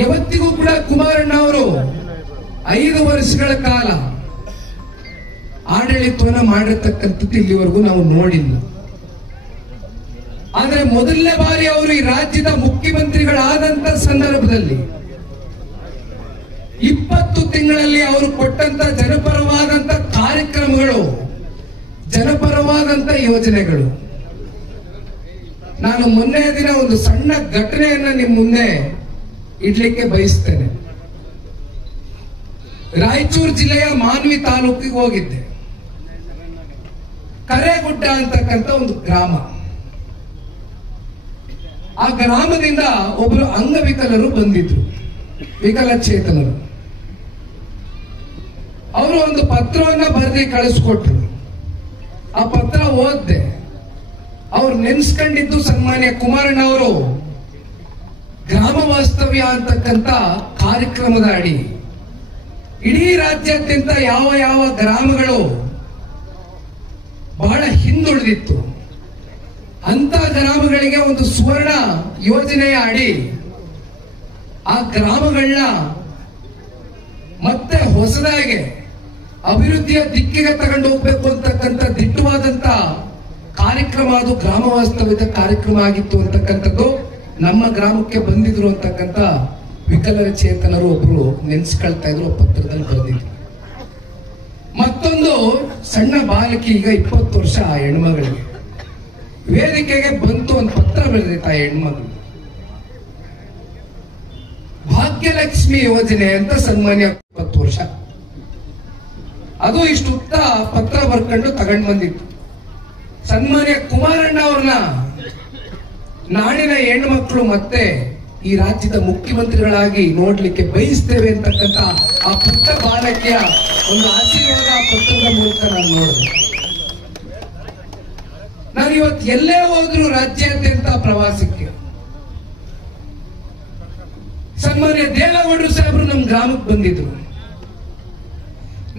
ಯಾವತ್ತಿಗೂ ಕೂಡ ಕುಮಾರಣ್ಣ ಅವರು 5 ವರ್ಷಗಳ ಕಾಲ ಆಡಳಿತವನ್ನು ಮಾಡಿರ್ತಕ್ಕಂಥದ್ದು ಇಲ್ಲಿವರೆಗೂ ನಾವು ನೋಡಿಲ್ಲ. ಆದ್ರೆ ಮೊದಲನೇ ಬಾರಿ ಅವರು ಈ ರಾಜ್ಯದ ಮುಖ್ಯಮಂತ್ರಿಗಳಾದಂತ ಸಂದರ್ಭದಲ್ಲಿ 20 ತಿಂಗಳಲ್ಲಿ ಅವರು ಕೊಟ್ಟಂತ ಜನಪರವಾದಂತ ಕಾರ್ಯಕ್ರಮಗಳು, ಜನಪರವಾದಂತ ಯೋಜನೆಗಳು. ನಾನು ಮೊನ್ನೆ ದಿನ ಒಂದು ಸಣ್ಣ ಘಟನೆಯನ್ನ ನಿಮ್ಮ ಮುಂದೆ ಇಡ್ಲಿಕ್ಕೆ ಬಯಸ್ತೇನೆ. ರಾಯಚೂರು ಜಿಲ್ಲೆಯ ಮಾನ್ವಿ ತಾಲೂಕಿಗೆ ಹೋಗಿದ್ದೆ. ಕರೇಗುಡ್ಡ ಅಂತಕ್ಕಂಥ ಒಂದು ಗ್ರಾಮ. ಆ ಗ್ರಾಮದಿಂದ ಒಬ್ಬರು ಅಂಗವಿಕಲರು ಬಂದಿದ್ರು, ವಿಕಲಚೇತನರು. ಅವರು ಒಂದು ಪತ್ರವನ್ನ ಬರೆದಿ ಕಳಿಸ್ಕೊಟ್ರು. ಆ ಪತ್ರ ಓದ್ದೆ. ಅವ್ರು ನೆನ್ಸ್ಕೊಂಡಿದ್ದು ಸನ್ಮಾನ್ಯ ಕುಮಾರಣ್ಣ ಅವರು ಗ್ರಾಮ ವಾಸ್ತವ್ಯ ಅಂತಕ್ಕಂಥ ಕಾರ್ಯಕ್ರಮದ ಅಡಿ ಇಡೀ ರಾಜ್ಯಾದ್ಯಂತ ಯಾವ ಯಾವ ಗ್ರಾಮಗಳು ಬಹಳ ಹಿಂದುಳಿದಿತ್ತು ಅಂತ ಗ್ರಾಮಗಳಿಗೆ ಒಂದು ಸುವರ್ಣ ಯೋಜನೆಯ ಅಡಿ ಆ ಗ್ರಾಮಗಳನ್ನ ಮತ್ತೆ ಹೊಸದಾಗಿ ಅಭಿವೃದ್ಧಿಯ ದಿಕ್ಕಿಗೆ ತಗೊಂಡು ಹೋಗ್ಬೇಕು ಅಂತಕ್ಕಂಥ ದಿಟ್ಟವಾದಂತ ಕಾರ್ಯಕ್ರಮ ಅದು ಗ್ರಾಮ ವಾಸ್ತವ್ಯದ ಕಾರ್ಯಕ್ರಮ ಆಗಿತ್ತು ಅಂತಕ್ಕಂಥದ್ದು ನಮ್ಮ ಗ್ರಾಮಕ್ಕೆ ಬಂದಿದ್ರು ಅಂತಕ್ಕಂಥ ವಿಕಲಚೇತನರು ಒಬ್ರು ನೆನ್ಸ್ಕೊಳ್ತಾ ಇದ್ರು, ಪತ್ರದಲ್ಲಿ ಬರೆದಿದ್ರು. ಮತ್ತೊಂದು ಸಣ್ಣ ಬಾಲಕಿ, ಈಗ 20 ವರ್ಷ ಆ ಹೆಣ್ಮಗಳಿಗೆ ವೇದಿಕೆಗೆ ಬಂತು ಒಂದು ಪತ್ರ ಬರೆದಿತ್ತು ಆ ಹೆಣ್ಮಗಳು. ಭಾಗ್ಯಲಕ್ಷ್ಮಿ ಯೋಜನೆ ಅಂತ ಸನ್ಮಾನ್ಯ 20 ವರ್ಷ ಅದು ಇಷ್ಟು ಉದ್ದ ಪತ್ರ ಬರ್ಕೊಂಡು ತಗೊಂಡ್ ಬಂದಿತ್ತು. ಸನ್ಮಾನ್ಯ ಕುಮಾರಣ್ಣ ಅವ್ರನ್ನ ನಾಡಿನ ಹೆಣ್ಮಕ್ಳು ಮತ್ತೆ ಈ ರಾಜ್ಯದ ಮುಖ್ಯಮಂತ್ರಿಗಳಾಗಿ ನೋಡ್ಲಿಕ್ಕೆ ಬಯಸ್ತೇವೆ ಅಂತಕ್ಕಂಥ ಆ ಪುಟ್ಟ ಬಾಲಕಿಯ ಒಂದು ಆಶೀರ್ವಾದ ಆ ಪತ್ರದ ಮೂಲಕ ನಾನು ನೋಡಿದೆ. ನಾನು ಇವತ್ತು ಎಲ್ಲೇ ಹೋದ್ರು ರಾಜ್ಯಾದ್ಯಂತ ಪ್ರವಾಸಕ್ಕೆ ಸನ್ಮಾನ್ಯ ದೇವೇಗೌಡರು ಸಾಹೇಬರು ನಮ್ಮ ಗ್ರಾಮಕ್ಕೆ ಬಂದಿದ್ರು.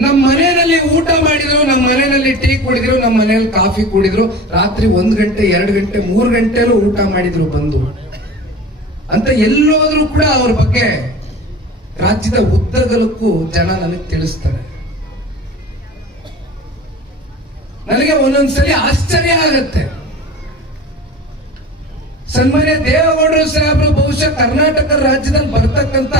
ನಮ್ಮ ಮನೆಯಲ್ಲಿ ಊಟ ಮಾಡಿದ್ರು, ನಮ್ಮ ಮನೆಯಲ್ಲಿ ಟೀ ಕುಡಿದ್ರು, ನಮ್ಮ ಮನೆಯಲ್ಲಿ ಕಾಫಿ ಕುಡಿದ್ರು, ರಾತ್ರಿ 1 ಗಂಟೆ 2 ಗಂಟೆ 3 ಗಂಟೆಲೂ ಊಟ ಮಾಡಿದ್ರು ಬಂದು ಅಂತ ಎಲ್ಲೋದ್ರೂ ಕೂಡ ಅವ್ರ ಬಗ್ಗೆ ರಾಜ್ಯದ ಉದ್ದಗಲಕ್ಕೂ ಜನ ನನಗೆ ತಿಳಿಸ್ತಾರೆ. ನನಗೆ ಒಂದೊಂದ್ಸಲಿ ಆಶ್ಚರ್ಯ ಆಗತ್ತೆ. ಸನ್ಮಾನ್ಯ ದೇವೇಗೌಡರು ಸಾಹೇಬರು ಬಹುಶಃ ಕರ್ನಾಟಕ ರಾಜ್ಯದಲ್ಲಿ ಬರ್ತಕ್ಕಂತ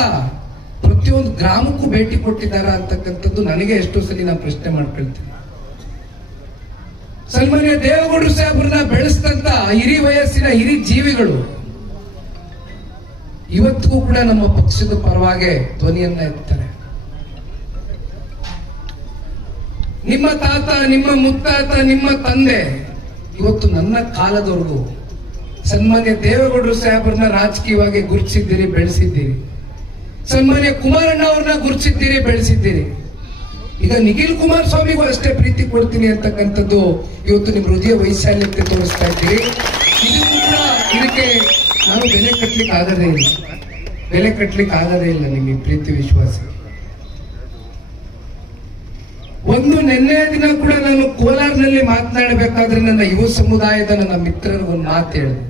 ಪ್ರತಿಯೊಂದು ಗ್ರಾಮಕ್ಕೂ ಭೇಟಿ ಕೊಟ್ಟಿದ್ದಾರಾ ಅಂತಕ್ಕಂಥದ್ದು ನನಗೆ ಎಷ್ಟೋ ಸಲ ನಾನು ಪ್ರಶ್ನೆ ಮಾಡ್ಕೊಳ್ತೀನಿ. ಸನ್ಮಾನ್ಯ ದೇವೇಗೌಡರು ಸಾಹೇಬ್ರನ್ನ ಬೆಳೆಸಿದಂತ ಹಿರಿ ವಯಸ್ಸಿನ ಹಿರಿ ಜೀವಿಗಳು ಇವತ್ತಿಗೂ ಕೂಡ ನಮ್ಮ ಪಕ್ಷದ ಪರವಾಗಿ ಧ್ವನಿಯನ್ನ ಎತ್ತಾರೆ. ನಿಮ್ಮ ತಾತ, ನಿಮ್ಮ ಮುತ್ತಾತ, ನಿಮ್ಮ ತಂದೆ ಇವತ್ತು ನನ್ನ ಕಾಲದವರೆಗೂ ಸನ್ಮಾನ್ಯ ದೇವೇಗೌಡರು ಸಾಹೇಬ್ರನ್ನ ರಾಜಕೀಯವಾಗಿ ಗುರುತಿಸಿದ್ದೀರಿ, ಬೆಳೆಸಿದ್ದೀರಿ. ಸನ್ಮಾನ್ಯ ಕುಮಾರಣ್ಣ ಅವ್ರನ್ನ ಗುರುತಿಸಿದ್ದೀರಿ, ಬೆಳೆಸಿದ್ದೀರಿ. ಈಗ ನಿಖಿಲ್ ಕುಮಾರಸ್ವಾಮಿಗೂ ಅಷ್ಟೇ ಪ್ರೀತಿ ಕೊಡ್ತೀನಿ ಅಂತಕ್ಕಂಥದ್ದು ಇವತ್ತು ನಿಮ್ಮ ಹೃದಯ ವೈಶಾಲ್ಯತೆ ತೋರಿಸ್ತಾ ಇದ್ದೀರಿ. ಇದಕ್ಕೆ ನಾನು ಬೆಲೆ ಕಟ್ಟಲಿಕ್ಕೆ ಆಗದೇ ಇಲ್ಲ ನಿಮ್ಮ ಪ್ರೀತಿ ವಿಶ್ವಾಸ. ಒಂದು ನೆನ್ನೆಯ ದಿನ ಕೂಡ ನಾನು ಕೋಲಾರ್ನಲ್ಲಿ ಮಾತನಾಡಬೇಕಾದ್ರೆ ನನ್ನ ಯುವ ಸಮುದಾಯದ ನನ್ನ ಮಿತ್ರರಿಗೂ ಒಂದು ಮಾತು ಹೇಳಿದೆ.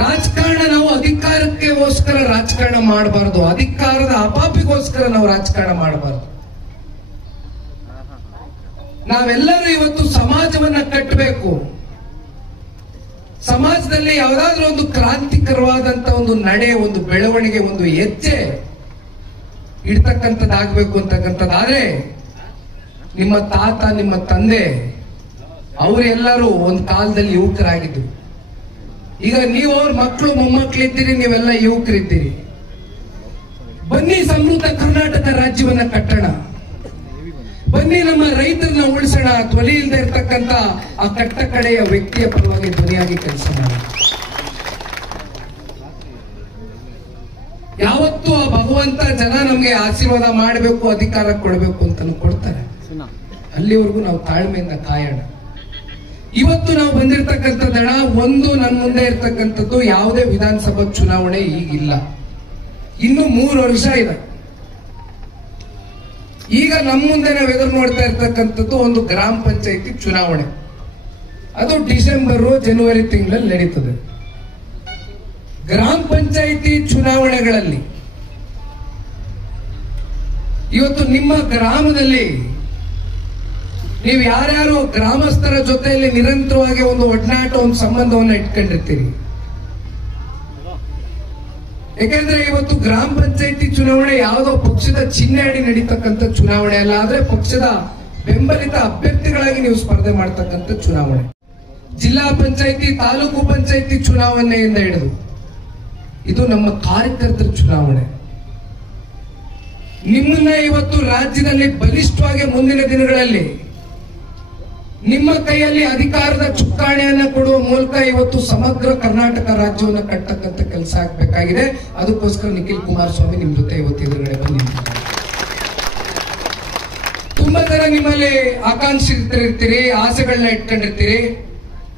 ರಾಜಕಾರಣ ನಾವು ಅಧಿಕಾರಕ್ಕೋಸ್ಕರ ರಾಜಕಾರಣ ಮಾಡಬಾರದು, ಅಧಿಕಾರದ ಅಪಾಪಿಗೋಸ್ಕರ ನಾವು ರಾಜಕಾರಣ ಮಾಡಬಾರದು. ನಾವೆಲ್ಲರೂ ಇವತ್ತು ಸಮಾಜವನ್ನ ಕಟ್ಟಬೇಕು. ಸಮಾಜದಲ್ಲಿ ಯಾವುದಾದ್ರೂ ಒಂದು ಕ್ರಾಂತಿಕರವಾದಂತ ಒಂದು ನಡೆ, ಒಂದು ಬೆಳವಣಿಗೆ, ಒಂದು ಹೆಜ್ಜೆ ಇಡ್ತಕ್ಕಂಥದ್ದಾಗಬೇಕು ಅಂತಕ್ಕಂಥದ್ದಾದ್ರೆ ನಿಮ್ಮ ತಾತ, ನಿಮ್ಮ ತಂದೆ ಅವರೆಲ್ಲರೂ ಒಂದು ಕಾಲದಲ್ಲಿ ಯುವಕರಾಗಿದ್ರು. ಈಗ ನೀವು ಅವ್ರ ಮಕ್ಕಳು ಮೊಮ್ಮಕ್ಕಳಿದ್ದೀರಿ, ನೀವೆಲ್ಲ ಯುವಕರಿದ್ದೀರಿ. ಬನ್ನಿ ಸಮೃದ್ಧ ಕರ್ನಾಟಕ ರಾಜ್ಯವನ್ನ ಕಟ್ಟೋಣ. ಬನ್ನಿ ನಮ್ಮ ರೈತರನ್ನ ಉಳಿಸೋಣ. ಧ್ವನಿ ಇಲ್ಲದೆ ಇರ್ತಕ್ಕಂಥ ಆ ಕಟ್ಟ ಕಡೆಯ ವ್ಯಕ್ತಿಯ ಪರವಾಗಿ ಧ್ವನಿಯಾಗಿ ಕೆಲಸ ಮಾಡೋಣ. ಯಾವತ್ತೂ ಆ ಭಗವಂತ ಜನ ನಮ್ಗೆ ಆಶೀರ್ವಾದ ಮಾಡಬೇಕು, ಅಧಿಕಾರ ಕೊಡಬೇಕು ಅಂತ ಕೊಡ್ತಾರೆ. ಅಲ್ಲಿವರೆಗೂ ನಾವು ತಾಳ್ಮೆಯಿಂದ ಕಾಯೋಣ. ಇವತ್ತು ನಾವು ಬಂದಿರತಕ್ಕಂಥ ದಳ ಒಂದು, ನನ್ನ ಮುಂದೆ ಇರ್ತಕ್ಕಂಥದ್ದು ಯಾವುದೇ ವಿಧಾನಸಭಾ ಚುನಾವಣೆ ಈಗಿಲ್ಲ, ಇನ್ನು 3 ವರ್ಷ ಇದೆ. ಈಗ ನಮ್ಮ ಮುಂದೆ ನಾವು ಎದುರು ನೋಡ್ತಾ ಇರ್ತಕ್ಕಂಥದ್ದು ಒಂದು ಗ್ರಾಮ ಪಂಚಾಯತಿ ಚುನಾವಣೆ. ಅದು ಡಿಸೆಂಬರ್ ಜನವರಿ ತಿಂಗಳಲ್ಲಿ ನಡೀತದೆ. ಗ್ರಾಮ ಪಂಚಾಯಿತಿ ಚುನಾವಣೆಗಳಲ್ಲಿ ಇವತ್ತು ನಿಮ್ಮ ಗ್ರಾಮದಲ್ಲಿ ನೀವು ಯಾರ್ಯಾರು ಗ್ರಾಮಸ್ಥರ ಜೊತೆಯಲ್ಲಿ ನಿರಂತರವಾಗಿ ಒಂದು ಒಡನಾಟ, ಒಂದು ಸಂಬಂಧವನ್ನು ಇಟ್ಕೊಂಡಿರ್ತೀರಿ. ಯಾಕೆಂದ್ರೆ ಇವತ್ತು ಗ್ರಾಮ ಪಂಚಾಯಿತಿ ಚುನಾವಣೆ ಯಾವುದೋ ಪಕ್ಷದ ಚಿಹ್ನೆ ಅಡಿ ನಡೀತಕ್ಕಂಥ ಚುನಾವಣೆ ಅಲ್ಲ, ಆದ್ರೆ ಪಕ್ಷದ ಬೆಂಬಲಿತ ಅಭ್ಯರ್ಥಿಗಳಾಗಿ ನೀವು ಸ್ಪರ್ಧೆ ಮಾಡ್ತಕ್ಕಂಥ ಚುನಾವಣೆ. ಜಿಲ್ಲಾ ಪಂಚಾಯಿತಿ, ತಾಲೂಕು ಪಂಚಾಯಿತಿ ಚುನಾವಣೆಯಿಂದ ಹಿಡಿದು ಇದು ನಮ್ಮ ಕಾರ್ಯಕರ್ತರ ಚುನಾವಣೆ. ನಿಮ್ಮನ್ನ ಇವತ್ತು ರಾಜ್ಯದಲ್ಲಿ ಬಲಿಷ್ಠವಾಗಿ ಮುಂದಿನ ದಿನಗಳಲ್ಲಿ ನಿಮ್ಮ ಕೈಯಲ್ಲಿ ಅಧಿಕಾರದ ಚುಕ್ಕಾಣಿಯನ್ನ ಕೊಡುವ ಮೂಲಕ ಇವತ್ತು ಸಮಗ್ರ ಕರ್ನಾಟಕ ರಾಜ್ಯವನ್ನು ಕಟ್ಟತಕ್ಕಂಥ ಕೆಲಸ ಆಗಬೇಕಾಗಿದೆ. ಅದಕ್ಕೋಸ್ಕರ ನಿಖಿಲ್ ಕುಮಾರಸ್ವಾಮಿ ನಿಮ್ ಜೊತೆ ಇವತ್ತು ಎದುರುಗಡೆ ಬಂದಿದ್ದಾರೆ. ತುಂಬಾ ಜನ ನಿಮ್ಮಲ್ಲಿ ಆಕಾಂಕ್ಷಿತರಿರ್ತೀರಿ, ಆಸೆಗಳನ್ನ ಇಟ್ಕೊಂಡಿರ್ತೀರಿ.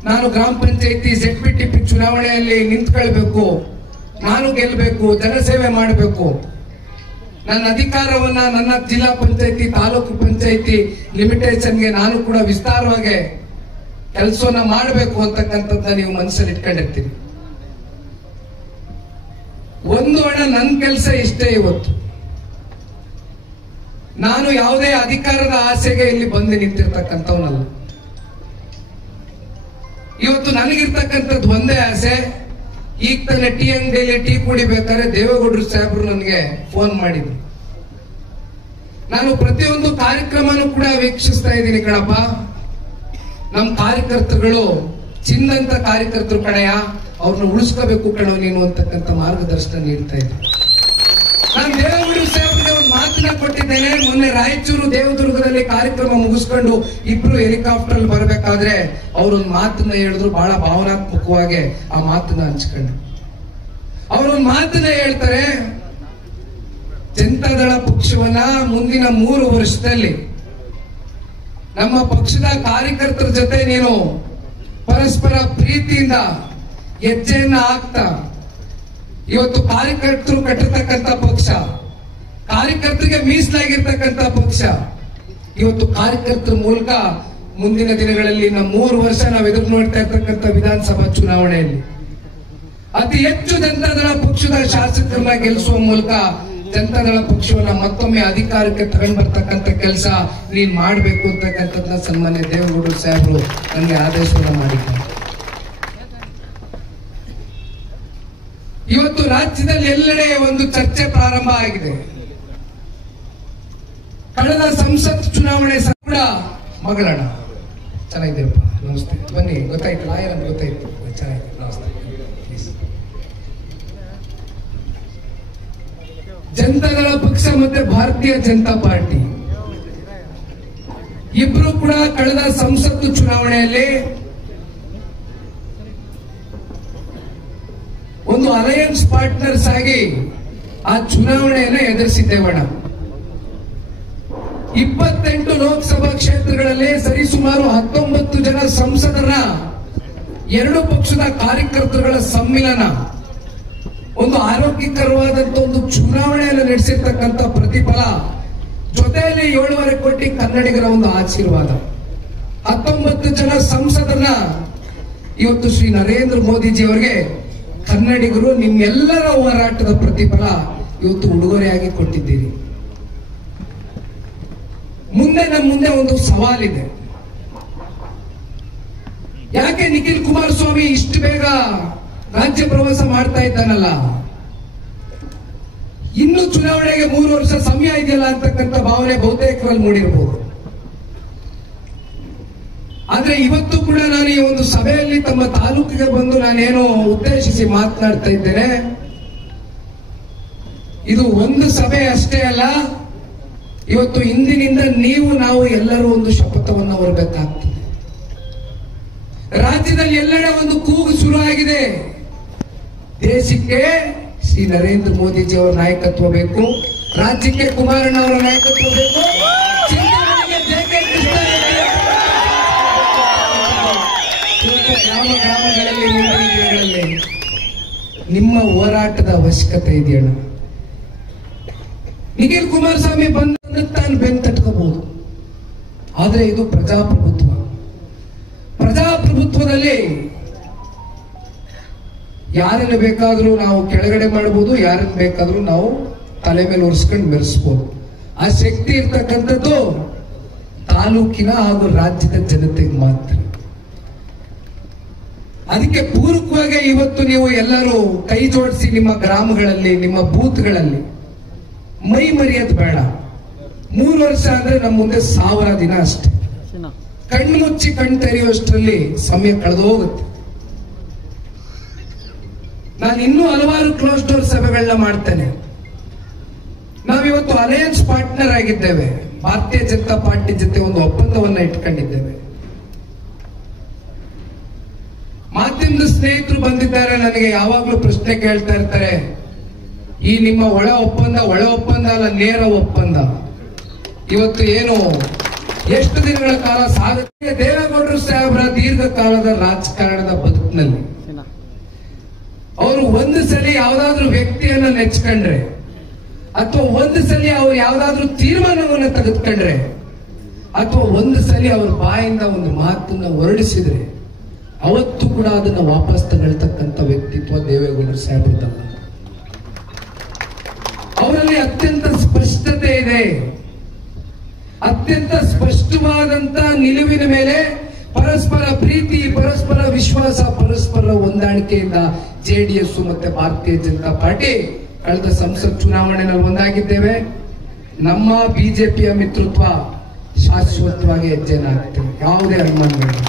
ನಾನು ಗ್ರಾಮ ಪಂಚಾಯತಿ ZPTP ಚುನಾವಣೆಯಲ್ಲಿ ನಿಂತ್ಕೊಳ್ಬೇಕು, ನಾನು ಗೆಲ್ಲಬೇಕು, ಜನಸೇವೆ ಮಾಡಬೇಕು, ನನ್ನ ಅಧಿಕಾರವನ್ನ ನನ್ನ ಜಿಲ್ಲಾ ಪಂಚಾಯತಿ ತಾಲೂಕು ಪಂಚಾಯತಿ ಲಿಮಿಟೇಷನ್ಗೆ ನಾನು ಕೂಡ ವಿಸ್ತಾರವಾಗಿ ಕೆಲಸವನ್ನ ಮಾಡಬೇಕು ಅಂತಕ್ಕಂಥದ್ದನ್ನ ನೀವು ಮನಸ್ಸಲ್ಲಿ ಇಟ್ಕೊಂಡಿರ್ತೀರಿ. ಒಂದು ಹಣ ನನ್ನ ಕೆಲಸ ಇಷ್ಟೇ. ಇವತ್ತು ನಾನು ಯಾವುದೇ ಅಧಿಕಾರದ ಆಸೆಗೆ ಇಲ್ಲಿ ಬಂದು ನಿಂತಿರ್ತಕ್ಕಂಥವನಲ್ಲ. ಇವತ್ತು ನನಗಿರ್ತಕ್ಕಂಥದ್ದು ಒಂದೇ ಆಸೆ. ಈಗ ತಾನೆ ಟೀ ಅಂಗಡಿಯಲ್ಲಿ ಟೀ ಕುಡಿಬೇಕಾದ್ರೆ ದೇವೇಗೌಡರು ಸಾಹೇಬರು ನನಗೆ ಫೋನ್ ಮಾಡಿದ್ರು. ನಾನು ಪ್ರತಿಯೊಂದು ಕಾರ್ಯಕ್ರಮನೂ ಕೂಡ ವೀಕ್ಷಿಸ್ತಾ ಇದ್ದೀನಿ ಕಣಪ್ಪ, ನಮ್ಮ ಕಾರ್ಯಕರ್ತರುಗಳು ಚಿನ್ನಂತ ಕಾರ್ಯಕರ್ತರು ಕಣಯ್ಯ, ಅವ್ರನ್ನ ಉಳಿಸ್ಕೋಬೇಕು ಕಣೋ ನೀನು ಅಂತಕ್ಕಂಥ ಮಾರ್ಗದರ್ಶನ ನೀಡ್ತಾ ಇದ್ದೆ. ನಾನು ದೇವೇಗೌಡರು ಸಾಹೇಬರಿಗೆ ಒಂದು ಮಾತನ್ನ ಕೊಟ್ಟಿದ್ದೇನೆ. ಮೊನ್ನೆ ರಾಯಚೂರು ದೇವದುರ್ಗದಲ್ಲಿ ಕಾರ್ಯಕ್ರಮ ಮುಗಿಸ್ಕೊಂಡು ಇಬ್ರು ಹೆಲಿಕಾಪ್ಟರ್ ಅಲ್ಲಿ ಬರಬೇಕಾದ್ರೆ ಅವರೊಂದು ಮಾತನ್ನ ಹೇಳಿದ್ರು, ಬಹಳ ಭಾವನಾತ್ಮಕವಾಗಿ ಆ ಮಾತನ್ನ ಹಂಚ್ಕೊಂಡು. ಅವರೊಂದು ಮಾತನ್ನ ಹೇಳ್ತಾರೆ, ಜನತಾದಳ ಪಕ್ಷವನ್ನ ಮುಂದಿನ 3 ವರ್ಷದಲ್ಲಿ ನಮ್ಮ ಪಕ್ಷದ ಕಾರ್ಯಕರ್ತರ ಜೊತೆ ನೀನು ಪರಸ್ಪರ ಪ್ರೀತಿಯಿಂದ ಹೆಜ್ಜೆಯನ್ನ ಹಾಕ್ತಾ, ಇವತ್ತು ಕಾರ್ಯಕರ್ತರು ಕಟ್ಟಿರ್ತಕ್ಕಂಥ ಪಕ್ಷ, ಕಾರ್ಯಕರ್ತರಿಗೆ ಮೀಸಲಾಗಿರ್ತಕ್ಕಂಥ ಪಕ್ಷ, ಇವತ್ತು ಕಾರ್ಯಕರ್ತರ ಮೂಲಕ ಮುಂದಿನ ದಿನಗಳಲ್ಲಿ ನಮ್ಮ 3 ವರ್ಷ ನಾವು ಎದುರು ನೋಡ್ತಾ ಇರ್ತಕ್ಕಂಥ ವಿಧಾನಸಭಾ ಚುನಾವಣೆಯಲ್ಲಿ ಅತಿ ಹೆಚ್ಚು ಜನತಾದಳ ಪಕ್ಷದ ಶಾಸಕರನ್ನ ಗೆಲ್ಲಿಸುವ ಮೂಲಕ ಜನತಾದಳ ಪಕ್ಷವನ್ನ ಮತ್ತೊಮ್ಮೆ ಅಧಿಕಾರಕ್ಕೆ ತಗೊಂಡು ಬರ್ತಕ್ಕಂಥ ಕೆಲಸ ನೀನ್ ಮಾಡಬೇಕು ಅಂತಕ್ಕಂಥದ್ದನ್ನ ಸನ್ಮಾನ್ಯ ದೇವೇಗೌಡರು ಸಾಹೇಬರು ನನಗೆ ಆದೇಶವನ್ನ ಮಾಡಿದ್ದಾರೆ. ಇವತ್ತು ರಾಜ್ಯದಲ್ಲಿ ಎಲ್ಲೆಡೆ ಒಂದು ಚರ್ಚೆ ಪ್ರಾರಂಭ ಆಗಿದೆ. ಕಳೆದ ಸಂಸತ್ ಚುನಾವಣೆ ಕೂಡ ಮಗಳಣ ಚೆನ್ನಾಗಿದ್ದೀರಪ್ಪ, ನಮಸ್ತೆ, ಬನ್ನಿ, ಗೊತ್ತಾಯ್ತು ಲಾಯರ್ ಅಂತ ಗೊತ್ತಾಯ್ತು, ಚೆನ್ನಾಗಿದೆ, ನಮಸ್ತೆ. ಜನತಾದಳ ಪಕ್ಷ ಮತ್ತೆ ಭಾರತೀಯ ಜನತಾ ಪಾರ್ಟಿ ಇಬ್ರು ಕೂಡ ಕಳೆದ ಸಂಸತ್ತು ಚುನಾವಣೆಯಲ್ಲಿ ಒಂದು ಅಲಯನ್ಸ್ ಪಾರ್ಟ್ನರ್ಸ್ ಆಗಿ ಆ ಚುನಾವಣೆಯನ್ನು ಎದುರಿಸಿದ್ದೇವಣ. 28 ಲೋಕಸಭಾ ಕ್ಷೇತ್ರಗಳಲ್ಲಿ ಸರಿಸುಮಾರು 19 ಜನ ಸಂಸದರ ಎರಡು ಪಕ್ಷದ ಕಾರ್ಯಕರ್ತರುಗಳ ಸಮ್ಮಿಲನ, ಒಂದು ಆರೋಗ್ಯಕರವಾದಂತ ಒಂದು ಚುನಾವಣೆಯನ್ನು ನಡೆಸಿರ್ತಕ್ಕಂಥ ಪ್ರತಿಫಲ, ಜೊತೆಯಲ್ಲಿ 7.5 ಕೋಟಿ ಕನ್ನಡಿಗರ ಒಂದು ಆಶೀರ್ವಾದ. 19 ಜನ ಸಂಸದರನ್ನ ಇವತ್ತು ಶ್ರೀ ನರೇಂದ್ರ ಮೋದಿಜಿ ಅವರಿಗೆ ಕನ್ನಡಿಗರು ನಿಮ್ಮೆಲ್ಲರ ಹೋರಾಟದ ಪ್ರತಿಫಲ ಇವತ್ತು ಉಡುಗೊರೆಯಾಗಿ ಕೊಟ್ಟಿದ್ದೀರಿ. ನಮ್ಮ ಮುಂದೆ ಒಂದು ಸವಾಲಿದೆ. ಯಾಕೆ ನಿಖಿಲ್ ಕುಮಾರಸ್ವಾಮಿ ಇಷ್ಟು ಬೇಗ ರಾಜ್ಯ ಪ್ರವಾಸ ಮಾಡ್ತಾ ಇದ್ದಾನಲ್ಲ, ಇನ್ನು ಚುನಾವಣೆಗೆ 3 ವರ್ಷ ಸಮಯ ಇದೆಯಲ್ಲ ಅಂತಕ್ಕಂಥ ಭಾವನೆ ಬಹುತೇಕರಲ್ಲಿ ಮೂಡಿರಬಹುದು. ಆದ್ರೆ ಇವತ್ತು ಕೂಡ ನಾನು ಈ ಒಂದು ಸಭೆಯಲ್ಲಿ ತಮ್ಮ ತಾಲೂಕಿಗೆ ಬಂದು ನಾನೇನು ಉದ್ದೇಶಿಸಿ ಮಾತನಾಡ್ತಾ ಇದ್ದೇನೆ, ಇದು ಒಂದು ಸಭೆ ಅಷ್ಟೇ ಅಲ್ಲ. ಇವತ್ತು ಇಂದಿನಿಂದ ನಾವು ಎಲ್ಲರೂ ಒಂದು ಶಪಥವನ್ನು ಹೊರಬೇಕಾಗ್ತದೆ. ರಾಜ್ಯದಲ್ಲಿ ಎಲ್ಲೆಡೆ ಒಂದು ಕೂಗು ಶುರು ಆಗಿದೆ. ದೇಶಕ್ಕೆ ಶ್ರೀ ನರೇಂದ್ರ ಮೋದಿಜಿ ಅವರ ನಾಯಕತ್ವ ಬೇಕು, ರಾಜ್ಯಕ್ಕೆ ಕುಮಾರಣ್ಣ ಅವರ ನಾಯಕತ್ವ ಬೇಕು, ಗ್ರಾಮ ಗ್ರಾಮಗಳಲ್ಲಿ ಮುಂದಿನ ನಿಮ್ಮ ಹೋರಾಟದ ಅವಶ್ಯಕತೆ ಇದೆಯಣ್ಣ. ನಿಖಿಲ್ ಕುಮಾರಸ್ವಾಮಿ ಬಂದ ತಾನು ಬೆನ್ನು ತಟ್ಕೋಬಹುದು, ಆದ್ರೆ ಇದು ಪ್ರಜಾಪ್ರಭುತ್ವ. ಪ್ರಜಾಪ್ರಭುತ್ವದಲ್ಲಿ ಯಾರನ್ನು ಬೇಕಾದ್ರೂ ನಾವು ಕೆಳಗಡೆ ಮಾಡಬಹುದು, ಯಾರನ್ನು ಬೇಕಾದ್ರೂ ನಾವು ತಲೆ ಮೇಲೆ ಒರೆಸ್ಕೊಂಡು ಮೆರೆಸಬಹುದು. ಆ ಶಕ್ತಿ ಇರ್ತಕ್ಕಂಥದ್ದು ತಾಲೂಕಿನ ಹಾಗೂ ರಾಜ್ಯದ ಜನತೆಗೆ ಮಾತ್ರ. ಅದಕ್ಕೆ ಪೂರಕವಾಗಿ ಇವತ್ತು ನೀವು ಎಲ್ಲರೂ ಕೈ ಜೋಡಿಸಿ ನಿಮ್ಮ ಗ್ರಾಮಗಳಲ್ಲಿ, ನಿಮ್ಮ ಬೂತ್ಗಳಲ್ಲಿ ಮೈ ಮರೆಯೋದು ಬೇಡ. 3 ವರ್ಷ ಅಂದ್ರೆ ನಮ್ಮ ಮುಂದೆ 1000 ದಿನ ಅಷ್ಟೇ. ಕಣ್ಣು ಮುಚ್ಚಿ ಕಣ್ಣು ತೆರೆಯುವಷ್ಟರಲ್ಲಿ ಸಮಯ ಕಳೆದು ಹೋಗುತ್ತೆ. ನಾನು ಇನ್ನೂ ಹಲವಾರು ಕ್ಲೋಸ್ ಡೋರ್ ಸಭೆಗಳನ್ನ ಮಾಡ್ತೇನೆ. ನಾವಿವತ್ತು ಅಲಯನ್ಸ್ ಪಾರ್ಟ್ನರ್ ಆಗಿದ್ದೇವೆ, ಭಾರತೀಯ ಜನತಾ ಪಾರ್ಟಿ ಜೊತೆ ಒಂದು ಒಪ್ಪಂದವನ್ನ ಇಟ್ಕೊಂಡಿದ್ದೇವೆ. ಮಾಧ್ಯಮದ ಸ್ನೇಹಿತರು ಬಂದಿದ್ದಾರೆ, ನನಗೆ ಯಾವಾಗ್ಲೂ ಪ್ರಶ್ನೆ ಕೇಳ್ತಾ ಇರ್ತಾರೆ, ಈ ನಿಮ್ಮ ಒಳ ಒಪ್ಪಂದ ಅಲ್ಲ, ನೇರ ಒಪ್ಪಂದ. ಇವತ್ತು ಏನು ಎಷ್ಟು ದಿನಗಳ ಕಾಲ ಸಾಗುತ್ತೆ? ದೇವೇಗೌಡರು ಸಾಹೇಬರ ದೀರ್ಘಕಾಲದ ರಾಜಕಾರಣದ ಬದುಕಿನಲ್ಲಿ ಅವರು ಒಂದು ಸಲ ಯಾವ್ದಾದ್ರು ವ್ಯಕ್ತಿಯನ್ನ ನೆಚ್ಕೊಂಡ್ರೆ ಅಥವಾ ಒಂದು ಸಲ ಅವ್ರು ಯಾವ್ದಾದ್ರು ತೀರ್ಮಾನವನ್ನು ತೆಗೆದುಕೊಂಡ್ರೆ ಅಥವಾ ಒಂದು ಸಲ ಅವ್ರ ಬಾಯಿಂದ ಒಂದು ಮಾತನ್ನ ಹೊರಡಿಸಿದ್ರೆ ಅವತ್ತು ಕೂಡ ಅದನ್ನ ವಾಪಸ್ ತಗೊಳ್ತಕ್ಕಂಥ ವ್ಯಕ್ತಿತ್ವ ದೇವೇಗೌಡರು ಸಾಹೇಬ್ರದಲ್ಲ. ಅವರಲ್ಲಿ ಅತ್ಯಂತ ಸ್ಪಷ್ಟತೆ ಇದೆ. ಅತ್ಯಂತ ಸ್ಪಷ್ಟವಾದಂತ ನಿಲುವಿನ ಮೇಲೆ ಪರಸ್ಪರ ಪ್ರೀತಿ, ಪರಸ್ಪರ ವಿಶ್ವಾಸ, ಪರಸ್ಪರ ಹೊಂದಾಣಿಕೆಯಿಂದ ಜೆಡಿಎಸ್ ಮತ್ತೆ ಭಾರತೀಯ ಜನತಾ ಪಾರ್ಟಿ ಕಳೆದ ಸಂಸತ್ ಚುನಾವಣೆಯಲ್ಲಿ ಒಂದಾಗಿದ್ದೇವೆ. ನಮ್ಮ ಬಿಜೆಪಿಯ ಮಿತ್ರತ್ವ ಶಾಶ್ವತವಾಗಿ ಹೆಜ್ಜೆನಾಗ್ತದೆ, ಯಾವುದೇ ಅನುಮಾನಗಳಿಲ್ಲ.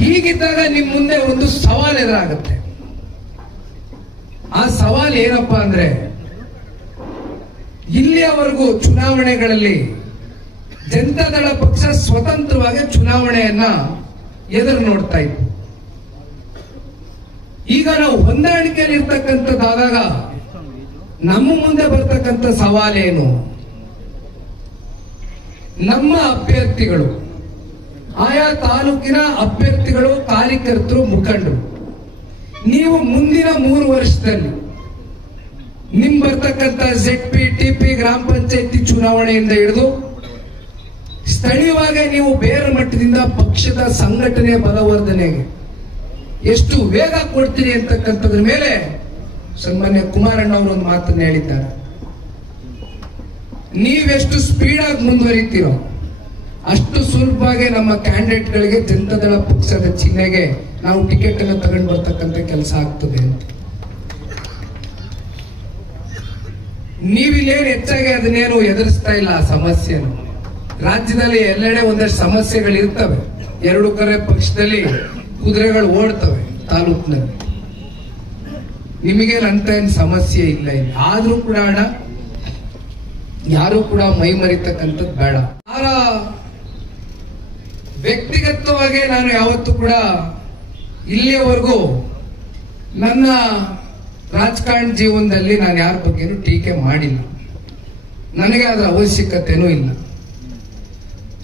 ಹೀಗಿದ್ದಾಗ ನಿಮ್ ಮುಂದೆ ಒಂದು ಸವಾಲು ಎದುರಾಗುತ್ತೆ. ಆ ಸವಾಲು ಏನಪ್ಪಾ ಅಂದ್ರೆ, ಇಲ್ಲಿಯವರೆಗೂ ಚುನಾವಣೆಗಳಲ್ಲಿ ಜನತಾದಳ ಪಕ್ಷ ಸ್ವತಂತ್ರವಾಗಿ ಚುನಾವಣೆಯನ್ನ ಎದುರು ನೋಡ್ತಾ ಇತ್ತು. ಈಗ ನಾವು ಹೊಂದಾಣಿಕೆಯಲ್ಲಿ ಇರ್ತಕ್ಕಂಥದ್ದಾದಾಗ ನಮ್ಮ ಮುಂದೆ ಬರ್ತಕ್ಕಂಥ ಸವಾಲೇನು? ನಮ್ಮ ಅಭ್ಯರ್ಥಿಗಳು, ಆಯಾ ತಾಲೂಕಿನ ಅಭ್ಯರ್ಥಿಗಳು, ಕಾರ್ಯಕರ್ತರು, ಮುಖಂಡರು, ನೀವು ಮುಂದಿನ 3 ವರ್ಷದಲ್ಲಿ ನಿಮ್ ಬರ್ತಕ್ಕಂಥ ZP, TP, ಗ್ರಾಮ ಪಂಚಾಯತಿ ಚುನಾವಣೆಯಿಂದ ಹಿಡಿದು ಸ್ಥಳೀಯವಾಗಿ ನೀವು ಬೇರೆ ಮಟ್ಟದಿಂದ ಪಕ್ಷದ ಸಂಘಟನೆ ಬಲವರ್ಧನೆಗೆ ಎಷ್ಟು ವೇಗ ಕೊಡ್ತೀರಿ ಅಂತಕ್ಕಂಥದ್ರ ಮೇಲೆ ಸನ್ಮಾನ್ಯ ಕುಮಾರಣ್ಣ ಅವರು ಒಂದು ಮಾತನ್ನ ಹೇಳಿದ್ದಾರೆ. ನೀವೆಷ್ಟು ಸ್ಪೀಡ್ ಆಗಿ ಮುಂದುವರಿತೀರೋ ಅಷ್ಟು ಸುಲಭವಾಗಿ ನಮ್ಮ ಕ್ಯಾಂಡಿಡೇಟ್ಗಳಿಗೆ ಜನತಾದಳ ಪಕ್ಷದ ಚಿಹ್ನೆಗೆ ನಾವು ಟಿಕೆಟ್ ಅನ್ನು ತಗೊಂಡು ಬರ್ತಕ್ಕಂಥ ಕೆಲಸ ಆಗ್ತದೆ ಅಂತ. ನೀವಿಲ್ಲೇನು ಹೆಚ್ಚಾಗಿ ಅದನ್ನೇನು ಎದುರಿಸ್ತಾ ಇಲ್ಲ ಆ ಸಮಸ್ಯೆನು. ರಾಜ್ಯದಲ್ಲಿ ಎಲ್ಲೆಡೆ ಒಂದಷ್ಟು ಸಮಸ್ಯೆಗಳು ಇರ್ತವೆ. 2 ಕಡೆ ಪಕ್ಷದಲ್ಲಿ ಕುದುರೆಗಳು ಓಡ್ತವೆ ತಾಲೂಕಿನಲ್ಲಿ. ನಿಮಗೇನು ಅಂತ ಏನು ಸಮಸ್ಯೆ ಇಲ್ಲ ಇಲ್ಲಿ. ಆದ್ರೂ ಕೂಡ ಅಣ್ಣ, ಯಾರು ಕೂಡ ಮೈ ಮರಿತಕ್ಕಂಥದ್ದು ಬೇಡ. ವ್ಯಕ್ತಿಗತವಾಗಿ ನಾನು ಯಾವತ್ತೂ ಕೂಡ ಇಲ್ಲಿಯವರೆಗೂ ನನ್ನ ರಾಜಕಾರಣ ಜೀವನದಲ್ಲಿ ನಾನು ಯಾರ ಬಗ್ಗೆನೂ ಟೀಕೆ ಮಾಡಿಲ್ಲ. ನನಗೆ ಅದರ ಅವಶ್ಯಕತೆನೂ ಇಲ್ಲ.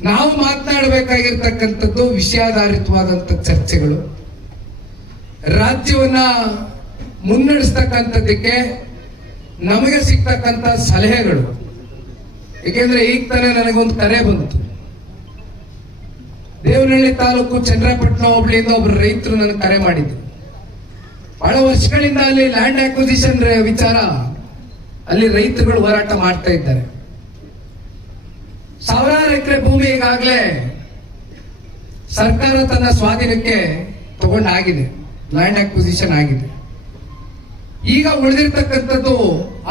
ನಾವು ಮಾತನಾಡಬೇಕಾಗಿರ್ತಕ್ಕಂಥದ್ದು ವಿಷಯಾಧಾರಿತವಾದಂಥ ಚರ್ಚೆಗಳು, ರಾಜ್ಯವನ್ನ ಮುನ್ನಡೆಸ್ತಕ್ಕಂಥದ್ದಕ್ಕೆ ನಮಗೆ ಸಿಗ್ತಕ್ಕಂಥ ಸಲಹೆಗಳು. ಏಕೆಂದ್ರೆ ಈಗ ತಾನೇ ನನಗೊಂದು ಕರೆ ಬಂತು. ದೇವನಹಳ್ಳಿ ತಾಲೂಕು ಚನ್ನರಾಯಪಟ್ಟಣ ಹೋಬಳಿಯಿಂದ ಒಬ್ಬರು ರೈತರು ನನಗೆ ಕರೆ ಮಾಡಿದ್ರು. ಬಹಳ ವರ್ಷಗಳಿಂದ ಅಲ್ಲಿ ಲ್ಯಾಂಡ್ ಅಕ್ವಿಸಿಷನ್ ವಿಚಾರ ಅಲ್ಲಿ ರೈತರುಗಳು ಹೋರಾಟ ಮಾಡ್ತಾ ಇದ್ದಾರೆ. 1000 ಎಕರೆ ಭೂಮಿ ಈಗಾಗಲೇ ಸರ್ಕಾರ ತನ್ನ ಸ್ವಾಧೀನಕ್ಕೆ ತಗೊಂಡಾಗಿದೆ, ಲ್ಯಾಂಡ್ ಅಕ್ವಿಸಿಷನ್ ಆಗಿದೆ. ಈಗ ಉಳಿದಿರ್ತಕ್ಕಂಥದ್ದು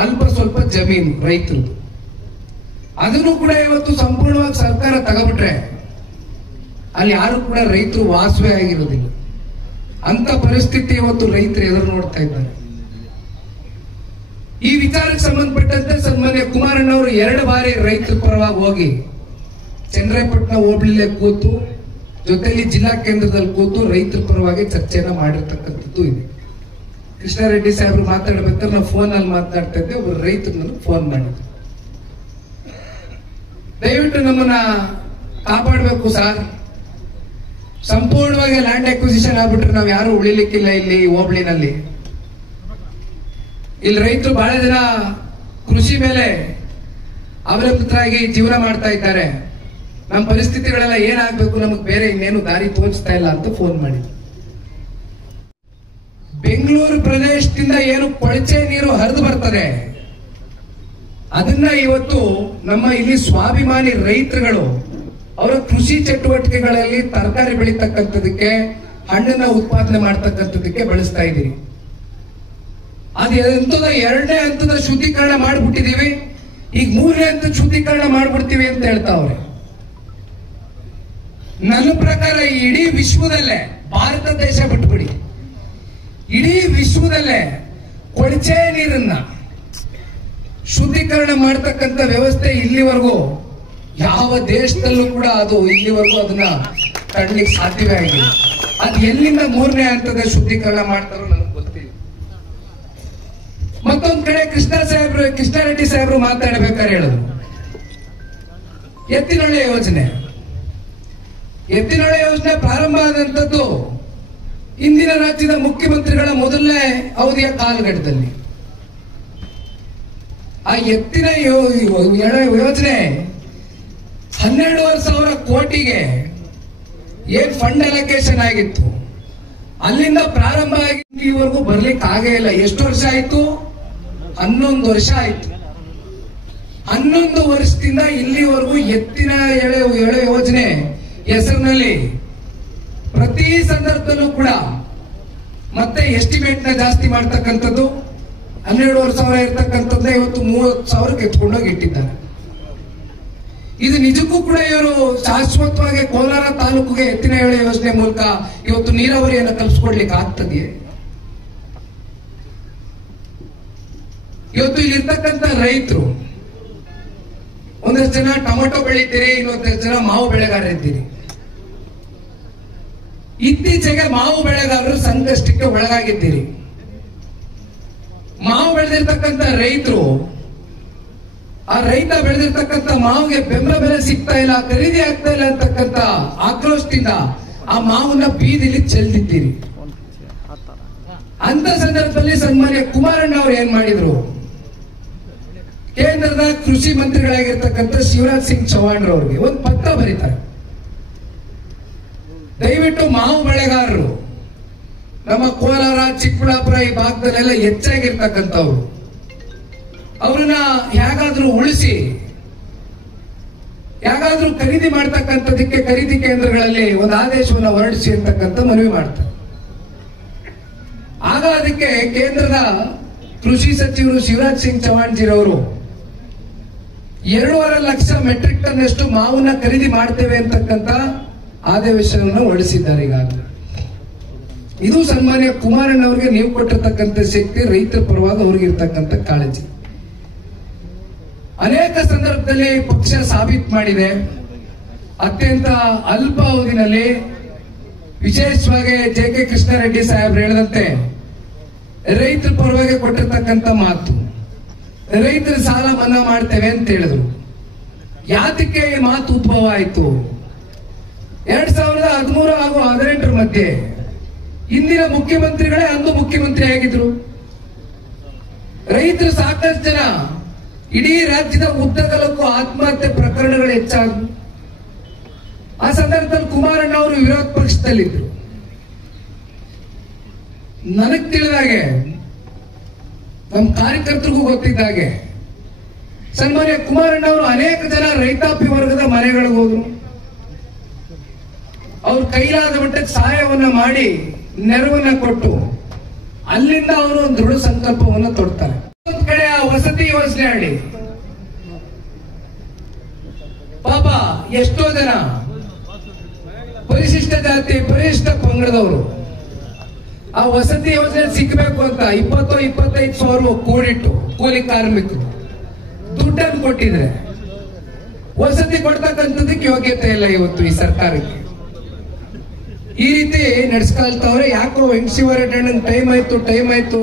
ಅಲ್ಪ ಸ್ವಲ್ಪ ಜಮೀನು ರೈತರು. ಅದನ್ನು ಕೂಡ ಇವತ್ತು ಸಂಪೂರ್ಣವಾಗಿ ಸರ್ಕಾರ ತಗೊಂಡ್ಬಿಟ್ರೆ ಅಲ್ಲಿ ಯಾರು ಕೂಡ ರೈತರು ವಾಸವೇ ಆಗಿರೋದಿಲ್ಲ. ಅಂತ ಪರಿಸ್ಥಿತಿ ಇವತ್ತು ರೈತರು ಎದುರು ನೋಡ್ತಾ ಇದ್ದಾರೆ. ಈ ವಿಚಾರಕ್ಕೆ ಸಂಬಂಧಪಟ್ಟಂತೆ ಸನ್ಮಾನ್ಯ ಕುಮಾರಣ್ಣ ಅವರು 2 ಬಾರಿ ರೈತರ ಪರವಾಗಿ ಹೋಗಿ ಚನ್ನರಾಯಪಟ್ಟಣ ಹೋಬಳಿಲೇ ಕೂತು, ಜೊತೆಲಿ ಜಿಲ್ಲಾ ಕೇಂದ್ರದಲ್ಲಿ ಕೂತು ರೈತರ ಪರವಾಗಿ ಚರ್ಚೆಯನ್ನ ಮಾಡಿರ್ತಕ್ಕಂಥದ್ದು ಇದೆ. ಕೃಷ್ಣಾರೆಡ್ಡಿ ಸಾಹೇಬ್ರು ಮಾತಾಡ್ಬೇಕಾದ್ರೆ ನಾವು ಫೋನ್ ಅಲ್ಲಿ ಮಾತನಾಡ್ತಾ ಇದ್ದೆ. ಒಬ್ಬರು ರೈತರು ನನಗೆ ಫೋನ್ ಮಾಡಿದ್ರು, ದಯವಿಟ್ಟು ನಮ್ಮನ್ನ ಕಾಪಾಡಬೇಕು ಸರ್, ಸಂಪೂರ್ಣವಾಗಿ ಲ್ಯಾಂಡ್ ಅಕ್ವಿಸಿಷನ್ ಆಗ್ಬಿಟ್ರೆ ನಾವು ಯಾರು ಉಳಿಲಿಕ್ಕಿಲ್ಲ ಇಲ್ಲಿ ಹೋಬಳಿನಲ್ಲಿ. ಇಲ್ಲಿ ರೈತರು ಬಹಳ ಜನ ಕೃಷಿ ಮೇಲೆ ಅವಲಂಬಿತರಾಗಿ ಜೀವನ ಮಾಡ್ತಾ ಇದ್ದಾರೆ. ನಮ್ಮ ಪರಿಸ್ಥಿತಿಗಳೆಲ್ಲ ಏನಾಗಬೇಕು, ನಮಗೆ ಬೇರೆ ಇನ್ನೇನು ದಾರಿ ತೋರಿಸ್ತಾ ಇಲ್ಲ ಅಂತ ಫೋನ್ ಮಾಡಿ. ಬೆಂಗಳೂರು ಪ್ರದೇಶದಿಂದ ಏನು ಕೊಳಚೆ ನೀರು ಹರಿದು ಬರ್ತದೆ, ಅದನ್ನ ಇವತ್ತು ನಮ್ಮ ಇಲ್ಲಿ ಸ್ವಾಭಿಮಾನಿ ರೈತರುಗಳು ಅವರ ಕೃಷಿ ಚಟುವಟಿಕೆಗಳಲ್ಲಿ ತರಕಾರಿ ಬೆಳೀತಕ್ಕಂಥದಕ್ಕೆ, ಹಣ್ಣನ್ನ ಉತ್ಪಾದನೆ ಮಾಡ್ತಕ್ಕಂಥದಕ್ಕೆ ಬಳಸ್ತಾ ಇದ್ದೀರಿ. ಅದು ಎಂತದ 2ನೇ ಹಂತದ ಶುದ್ಧೀಕರಣ ಮಾಡ್ಬಿಟ್ಟಿದೀವಿ, ಈಗ 3ನೇ ಹಂತದ ಶುದ್ಧೀಕರಣ ಮಾಡ್ಬಿಡ್ತೀವಿ ಅಂತ ಹೇಳ್ತಾವ್ರೆ. ನನ್ನ ಪ್ರಕಾರ ಇಡೀ ವಿಶ್ವದಲ್ಲೇ, ಭಾರತ ದೇಶ ಬಿಟ್ಬಿಡಿ, ಇಡೀ ವಿಶ್ವದಲ್ಲೇ ಕೊಳಚೆ ನೀರನ್ನ ಶುದ್ಧೀಕರಣ ಮಾಡ್ತಕ್ಕಂಥ ವ್ಯವಸ್ಥೆ ಇಲ್ಲಿವರೆಗೂ ಯಾವ ದೇಶದಲ್ಲೂ ಕೂಡ ಅದು ಇಲ್ಲಿವರೆಗೂ ಅದನ್ನ ತಡ್ಲಿಕ್ಕೆ ಸಾಧ್ಯವೇ ಆಗಿಲ್ಲ. ಅದು ಎಲ್ಲಿಂದ 3ನೇ ಹಂತದ ಶುದ್ಧೀಕರಣ ಮಾಡ್ತಾರೋ ನನಗೆ ಗೊತ್ತಿಲ್ಲ. ಮತ್ತೊಂದ್ ಕಡೆ ಕೃಷ್ಣಾರೆಡ್ಡಿ ಸಾಹೇಬ್ರು ಮಾತಾಡ್ಬೇಕಾದ್ರೆ ಹೇಳಿದ್ರು, ಎತ್ತಿನಹೊಳೆ ಯೋಜನೆ ಪ್ರಾರಂಭ ಆದಂತದ್ದು ಇಂದಿನ ರಾಜ್ಯದ ಮುಖ್ಯಮಂತ್ರಿಗಳ ಮೊದಲನೇ ಅವಧಿಯ ಕಾಲಘಟ್ಟದಲ್ಲಿ. ಆ ಎತ್ತಿನ ಯೋಜನೆ 12,500 ಕೋಟಿಗೆ ಏನ್ ಫಂಡ್ ಅಲೋಕೇಶನ್ ಆಗಿತ್ತು, ಅಲ್ಲಿಂದ ಪ್ರಾರಂಭ ಆಗಿ ಈವರೆಗೂ ಬರ್ಲಿಕ್ಕೆ ಆಗೇ ಇಲ್ಲ. ಎಷ್ಟು ವರ್ಷ ಆಯ್ತು? 11 ವರ್ಷ ಆಯ್ತು. 11 ವರ್ಷದಿಂದ ಇಲ್ಲಿವರೆಗೂ ಎತ್ತಿನ ಎಳೆ ಯೋಜನೆ ಹೆಸರಿನಲ್ಲಿ ಪ್ರತಿ ಸಂದರ್ಭದಲ್ಲೂ ಕೂಡ ಮತ್ತೆ ಎಸ್ಟಿಮೇಟ್ ನ ಜಾಸ್ತಿ ಮಾಡ್ತಕ್ಕಂಥದ್ದು. 12,500 ಇರ್ತಕ್ಕಂಥದ್ದೇ ಇವತ್ತು 30,000 ಎತ್ಕೊಂಡೋಗಿ ಇಟ್ಟಿದ್ದಾರೆ. ಇದು ನಿಜಕ್ಕೂ ಕೂಡ ಇವರು ಶಾಶ್ವತವಾಗಿ ಕೋಲಾರ ತಾಲೂಕಿಗೆ ಎತ್ತಿನ ಎಳೆ ಯೋಜನೆ ಮೂಲಕ ಇವತ್ತು ನೀರಾವರಿಯನ್ನು ಕಲ್ಪಿಸ್ಕೊಡ್ಲಿಕ್ಕೆ ಆಗ್ತದೆಯೇ? ಇವತ್ತು ಇಲ್ಲಿರ್ತಕ್ಕಂಥ ರೈತರು ಒಂದಷ್ಟು ಜನ ಟೊಮೆಟೊ ಬೆಳಿತೀರಿ, ಇನ್ನೊಂದಷ್ಟು ಜನ ಮಾವು ಬೆಳೆಗಾರರಿದ್ದೀರಿ. ಇತ್ತೀಚೆಗೆ ಮಾವು ಬೆಳೆಗಾರರು ಸಂಕಷ್ಟಕ್ಕೆ ಒಳಗಾಗಿದ್ದೀರಿ. ಮಾವು ಬೆಳೆದಿರ್ತಕ್ಕಂಥ ರೈತರು, ಆ ರೈತ ಬೆಳೆದಿರ್ತಕ್ಕಂಥ ಮಾವಿಗೆ ಬೆಂಬಲ ಬೆಲೆ ಸಿಗ್ತಾ ಇಲ್ಲ, ಖರೀದಿ ಆಗ್ತಾ ಇಲ್ಲ ಅಂತಕ್ಕಂಥ ಆಕ್ರೋಶದಿಂದ ಆ ಮಾವನ್ನ ಬೀದಿಲಿ ಚೆಲ್ದಿದ್ದೀರಿ. ಅಂತ ಸಂದರ್ಭದಲ್ಲಿ ಸನ್ಮಾನ್ಯ ಕುಮಾರಣ್ಣ ಅವರು ಏನ್ ಮಾಡಿದ್ರು? ಕೇಂದ್ರದ ಕೃಷಿ ಮಂತ್ರಿಗಳಾಗಿರ್ತಕ್ಕಂಥ ಶಿವರಾಜ್ ಸಿಂಗ್ ಚೌಹಾಣ್ ಅವರಿಗೆ ಒಂದು ಪತ್ರ ಬರೀತಾರೆ. ದಯವಿಟ್ಟು ಮಾವು ಬೆಳೆಗಾರರು ನಮ್ಮ ಕೋಲಾರ, ಚಿಕ್ಕಬಳ್ಳಾಪುರ ಈ ಭಾಗದಲ್ಲೆಲ್ಲ ಹೆಚ್ಚಾಗಿರ್ತಕ್ಕಂಥವ್ರು, ಅವ್ರನ್ನ ಹೇಗಾದ್ರೂ ಉಳಿಸಿ, ಹೇಗಾದ್ರೂ ಖರೀದಿ ಮಾಡ್ತಕ್ಕಂಥದಕ್ಕೆ ಖರೀದಿ ಕೇಂದ್ರಗಳಲ್ಲಿ ಒಂದು ಆದೇಶವನ್ನು ಹೊರಡಿಸಿ ಅಂತಕ್ಕಂಥ ಮನವಿ ಮಾಡ್ತಾರೆ. ಆಗ ಅದಕ್ಕೆ ಕೇಂದ್ರದ ಕೃಷಿ ಸಚಿವರು ಶಿವರಾಜ್ ಸಿಂಗ್ ಚೌಹಾಣ್ ಜಿರವರು 2.5 ಲಕ್ಷ ಮೆಟ್ರಿಕ್ ಟನ್ ಅಷ್ಟು ಮಾವನ್ನ ಖರೀದಿ ಮಾಡ್ತೇವೆ ಅಂತಕ್ಕಂಥ ಆದೇಶವನ್ನು ಹೊರಡಿಸಿದ್ದಾರೆ. ಈಗಾಗಲೇ ಇದು ಸನ್ಮಾನ್ಯ ಕುಮಾರಣ್ಣ ಅವರಿಗೆ ನೀವು ಕೊಟ್ಟಿರ್ತಕ್ಕಂಥ ಶಕ್ತಿ, ರೈತರ ಪರವಾಗಿ ಅವ್ರಿಗೆ ಇರ್ತಕ್ಕಂಥ ಕಾಳಜಿ. ಅನೇಕ ಸಂದರ್ಭದಲ್ಲಿ ಪಕ್ಷ ಸಾಬೀತು ಮಾಡಿದೆ. ಅತ್ಯಂತ ಅಲ್ಪ ಅವಧಿನಲ್ಲಿ ವಿಶೇಷವಾಗಿ ಜೆ.ಕೆ. ಕೃಷ್ಣಾರೆಡ್ಡಿ ಸಾಹೇಬ್ರು ಹೇಳಿದಂತೆ ರೈತರ ಪರವಾಗಿ ಕೊಟ್ಟಿರ್ತಕ್ಕಂಥ ಮಾತು, ರೈತರ ಸಾಲ ಮನ್ನಾ ಮಾಡ್ತೇವೆ ಅಂತ ಹೇಳಿದ್ರು. ಯಾತಕ್ಕೆ ಈ ಮಾತು ಉದ್ಭವ ಆಯಿತು? 2013 ಹಾಗೂ 2018 ಮಧ್ಯೆ ಇಂದಿನ ಮುಖ್ಯಮಂತ್ರಿಗಳೇ ಅಂದು ಮುಖ್ಯಮಂತ್ರಿ ಆಗಿದ್ರು. ರೈತರು ಸಾಕಷ್ಟು ಜನ ಇಡೀ ರಾಜ್ಯದ ಉದ್ದಗಲಕ್ಕೂ ಆತ್ಮಹತ್ಯೆ ಪ್ರಕರಣಗಳು ಹೆಚ್ಚಾದವು. ಆ ಸಂದರ್ಭದಲ್ಲಿ ಕುಮಾರಣ್ಣ ಅವರು ವಿರೋಧ ಪಕ್ಷದಲ್ಲಿದ್ರು. ನನಗ್ ತಿಳಿದಾಗೆ, ನಮ್ಮ ಕಾರ್ಯಕರ್ತರಿಗೂ ಗೊತ್ತಿದ್ದಾಗೆ, ಸನ್ಮಾನ್ಯ ಕುಮಾರಣ್ಣ ಅವರು ಅನೇಕ ಜನ ರೈತಾಪಿ ವರ್ಗದ ಮನೆಗಳಿಗೆ ಹೋದ್ರು. ಅವ್ರ ಕೈಲಾದ ಮಟ್ಟಕ್ಕೆ ಸಹಾಯವನ್ನ ಮಾಡಿ ನೆರವನ್ನ ಕೊಟ್ಟು ಅಲ್ಲಿಂದ ಅವರು ಒಂದು ದೃಢ ಸಂಕಲ್ಪವನ್ನು ತೊಡ್ತಾರೆ. ಒಂದು ಕಡೆ ಆ ವಸತಿ ಯೋಜನೆ ಅಡಿ ಪಾಪ ಎಷ್ಟೋ ಜನ ಪರಿಶಿಷ್ಟ ಜಾತಿ, ಪರಿಶಿಷ್ಟ ಪಂಗಡದವರು ಆ ವಸತಿ ಯೋಜನೆ ಸಿಕ್ಕಬೇಕು ಅಂತ 20-25 ಸಾವಿರ ಕೂಡಿಟ್ಟು ಕೂಲಿ ಕಾರ್ಮಿಕರು ದುಡ್ಡನ್ನು ಕೊಟ್ಟಿದ್ರೆ ವಸತಿ ಕೊಡ್ತಕ್ಕಂಥದಕ್ಕೆ ಯೋಗ್ಯತೆ ಇಲ್ಲ ಇವತ್ತು ಈ ಸರ್ಕಾರಕ್ಕೆ. ಈ ರೀತಿ ನಡೆಸ್ಕೊಳ್ತಾವ್ರೆ. ಯಾಕೋ ವೆಂಕಟೇಶ್ವರ ಟೈಮ್ ಆಯ್ತು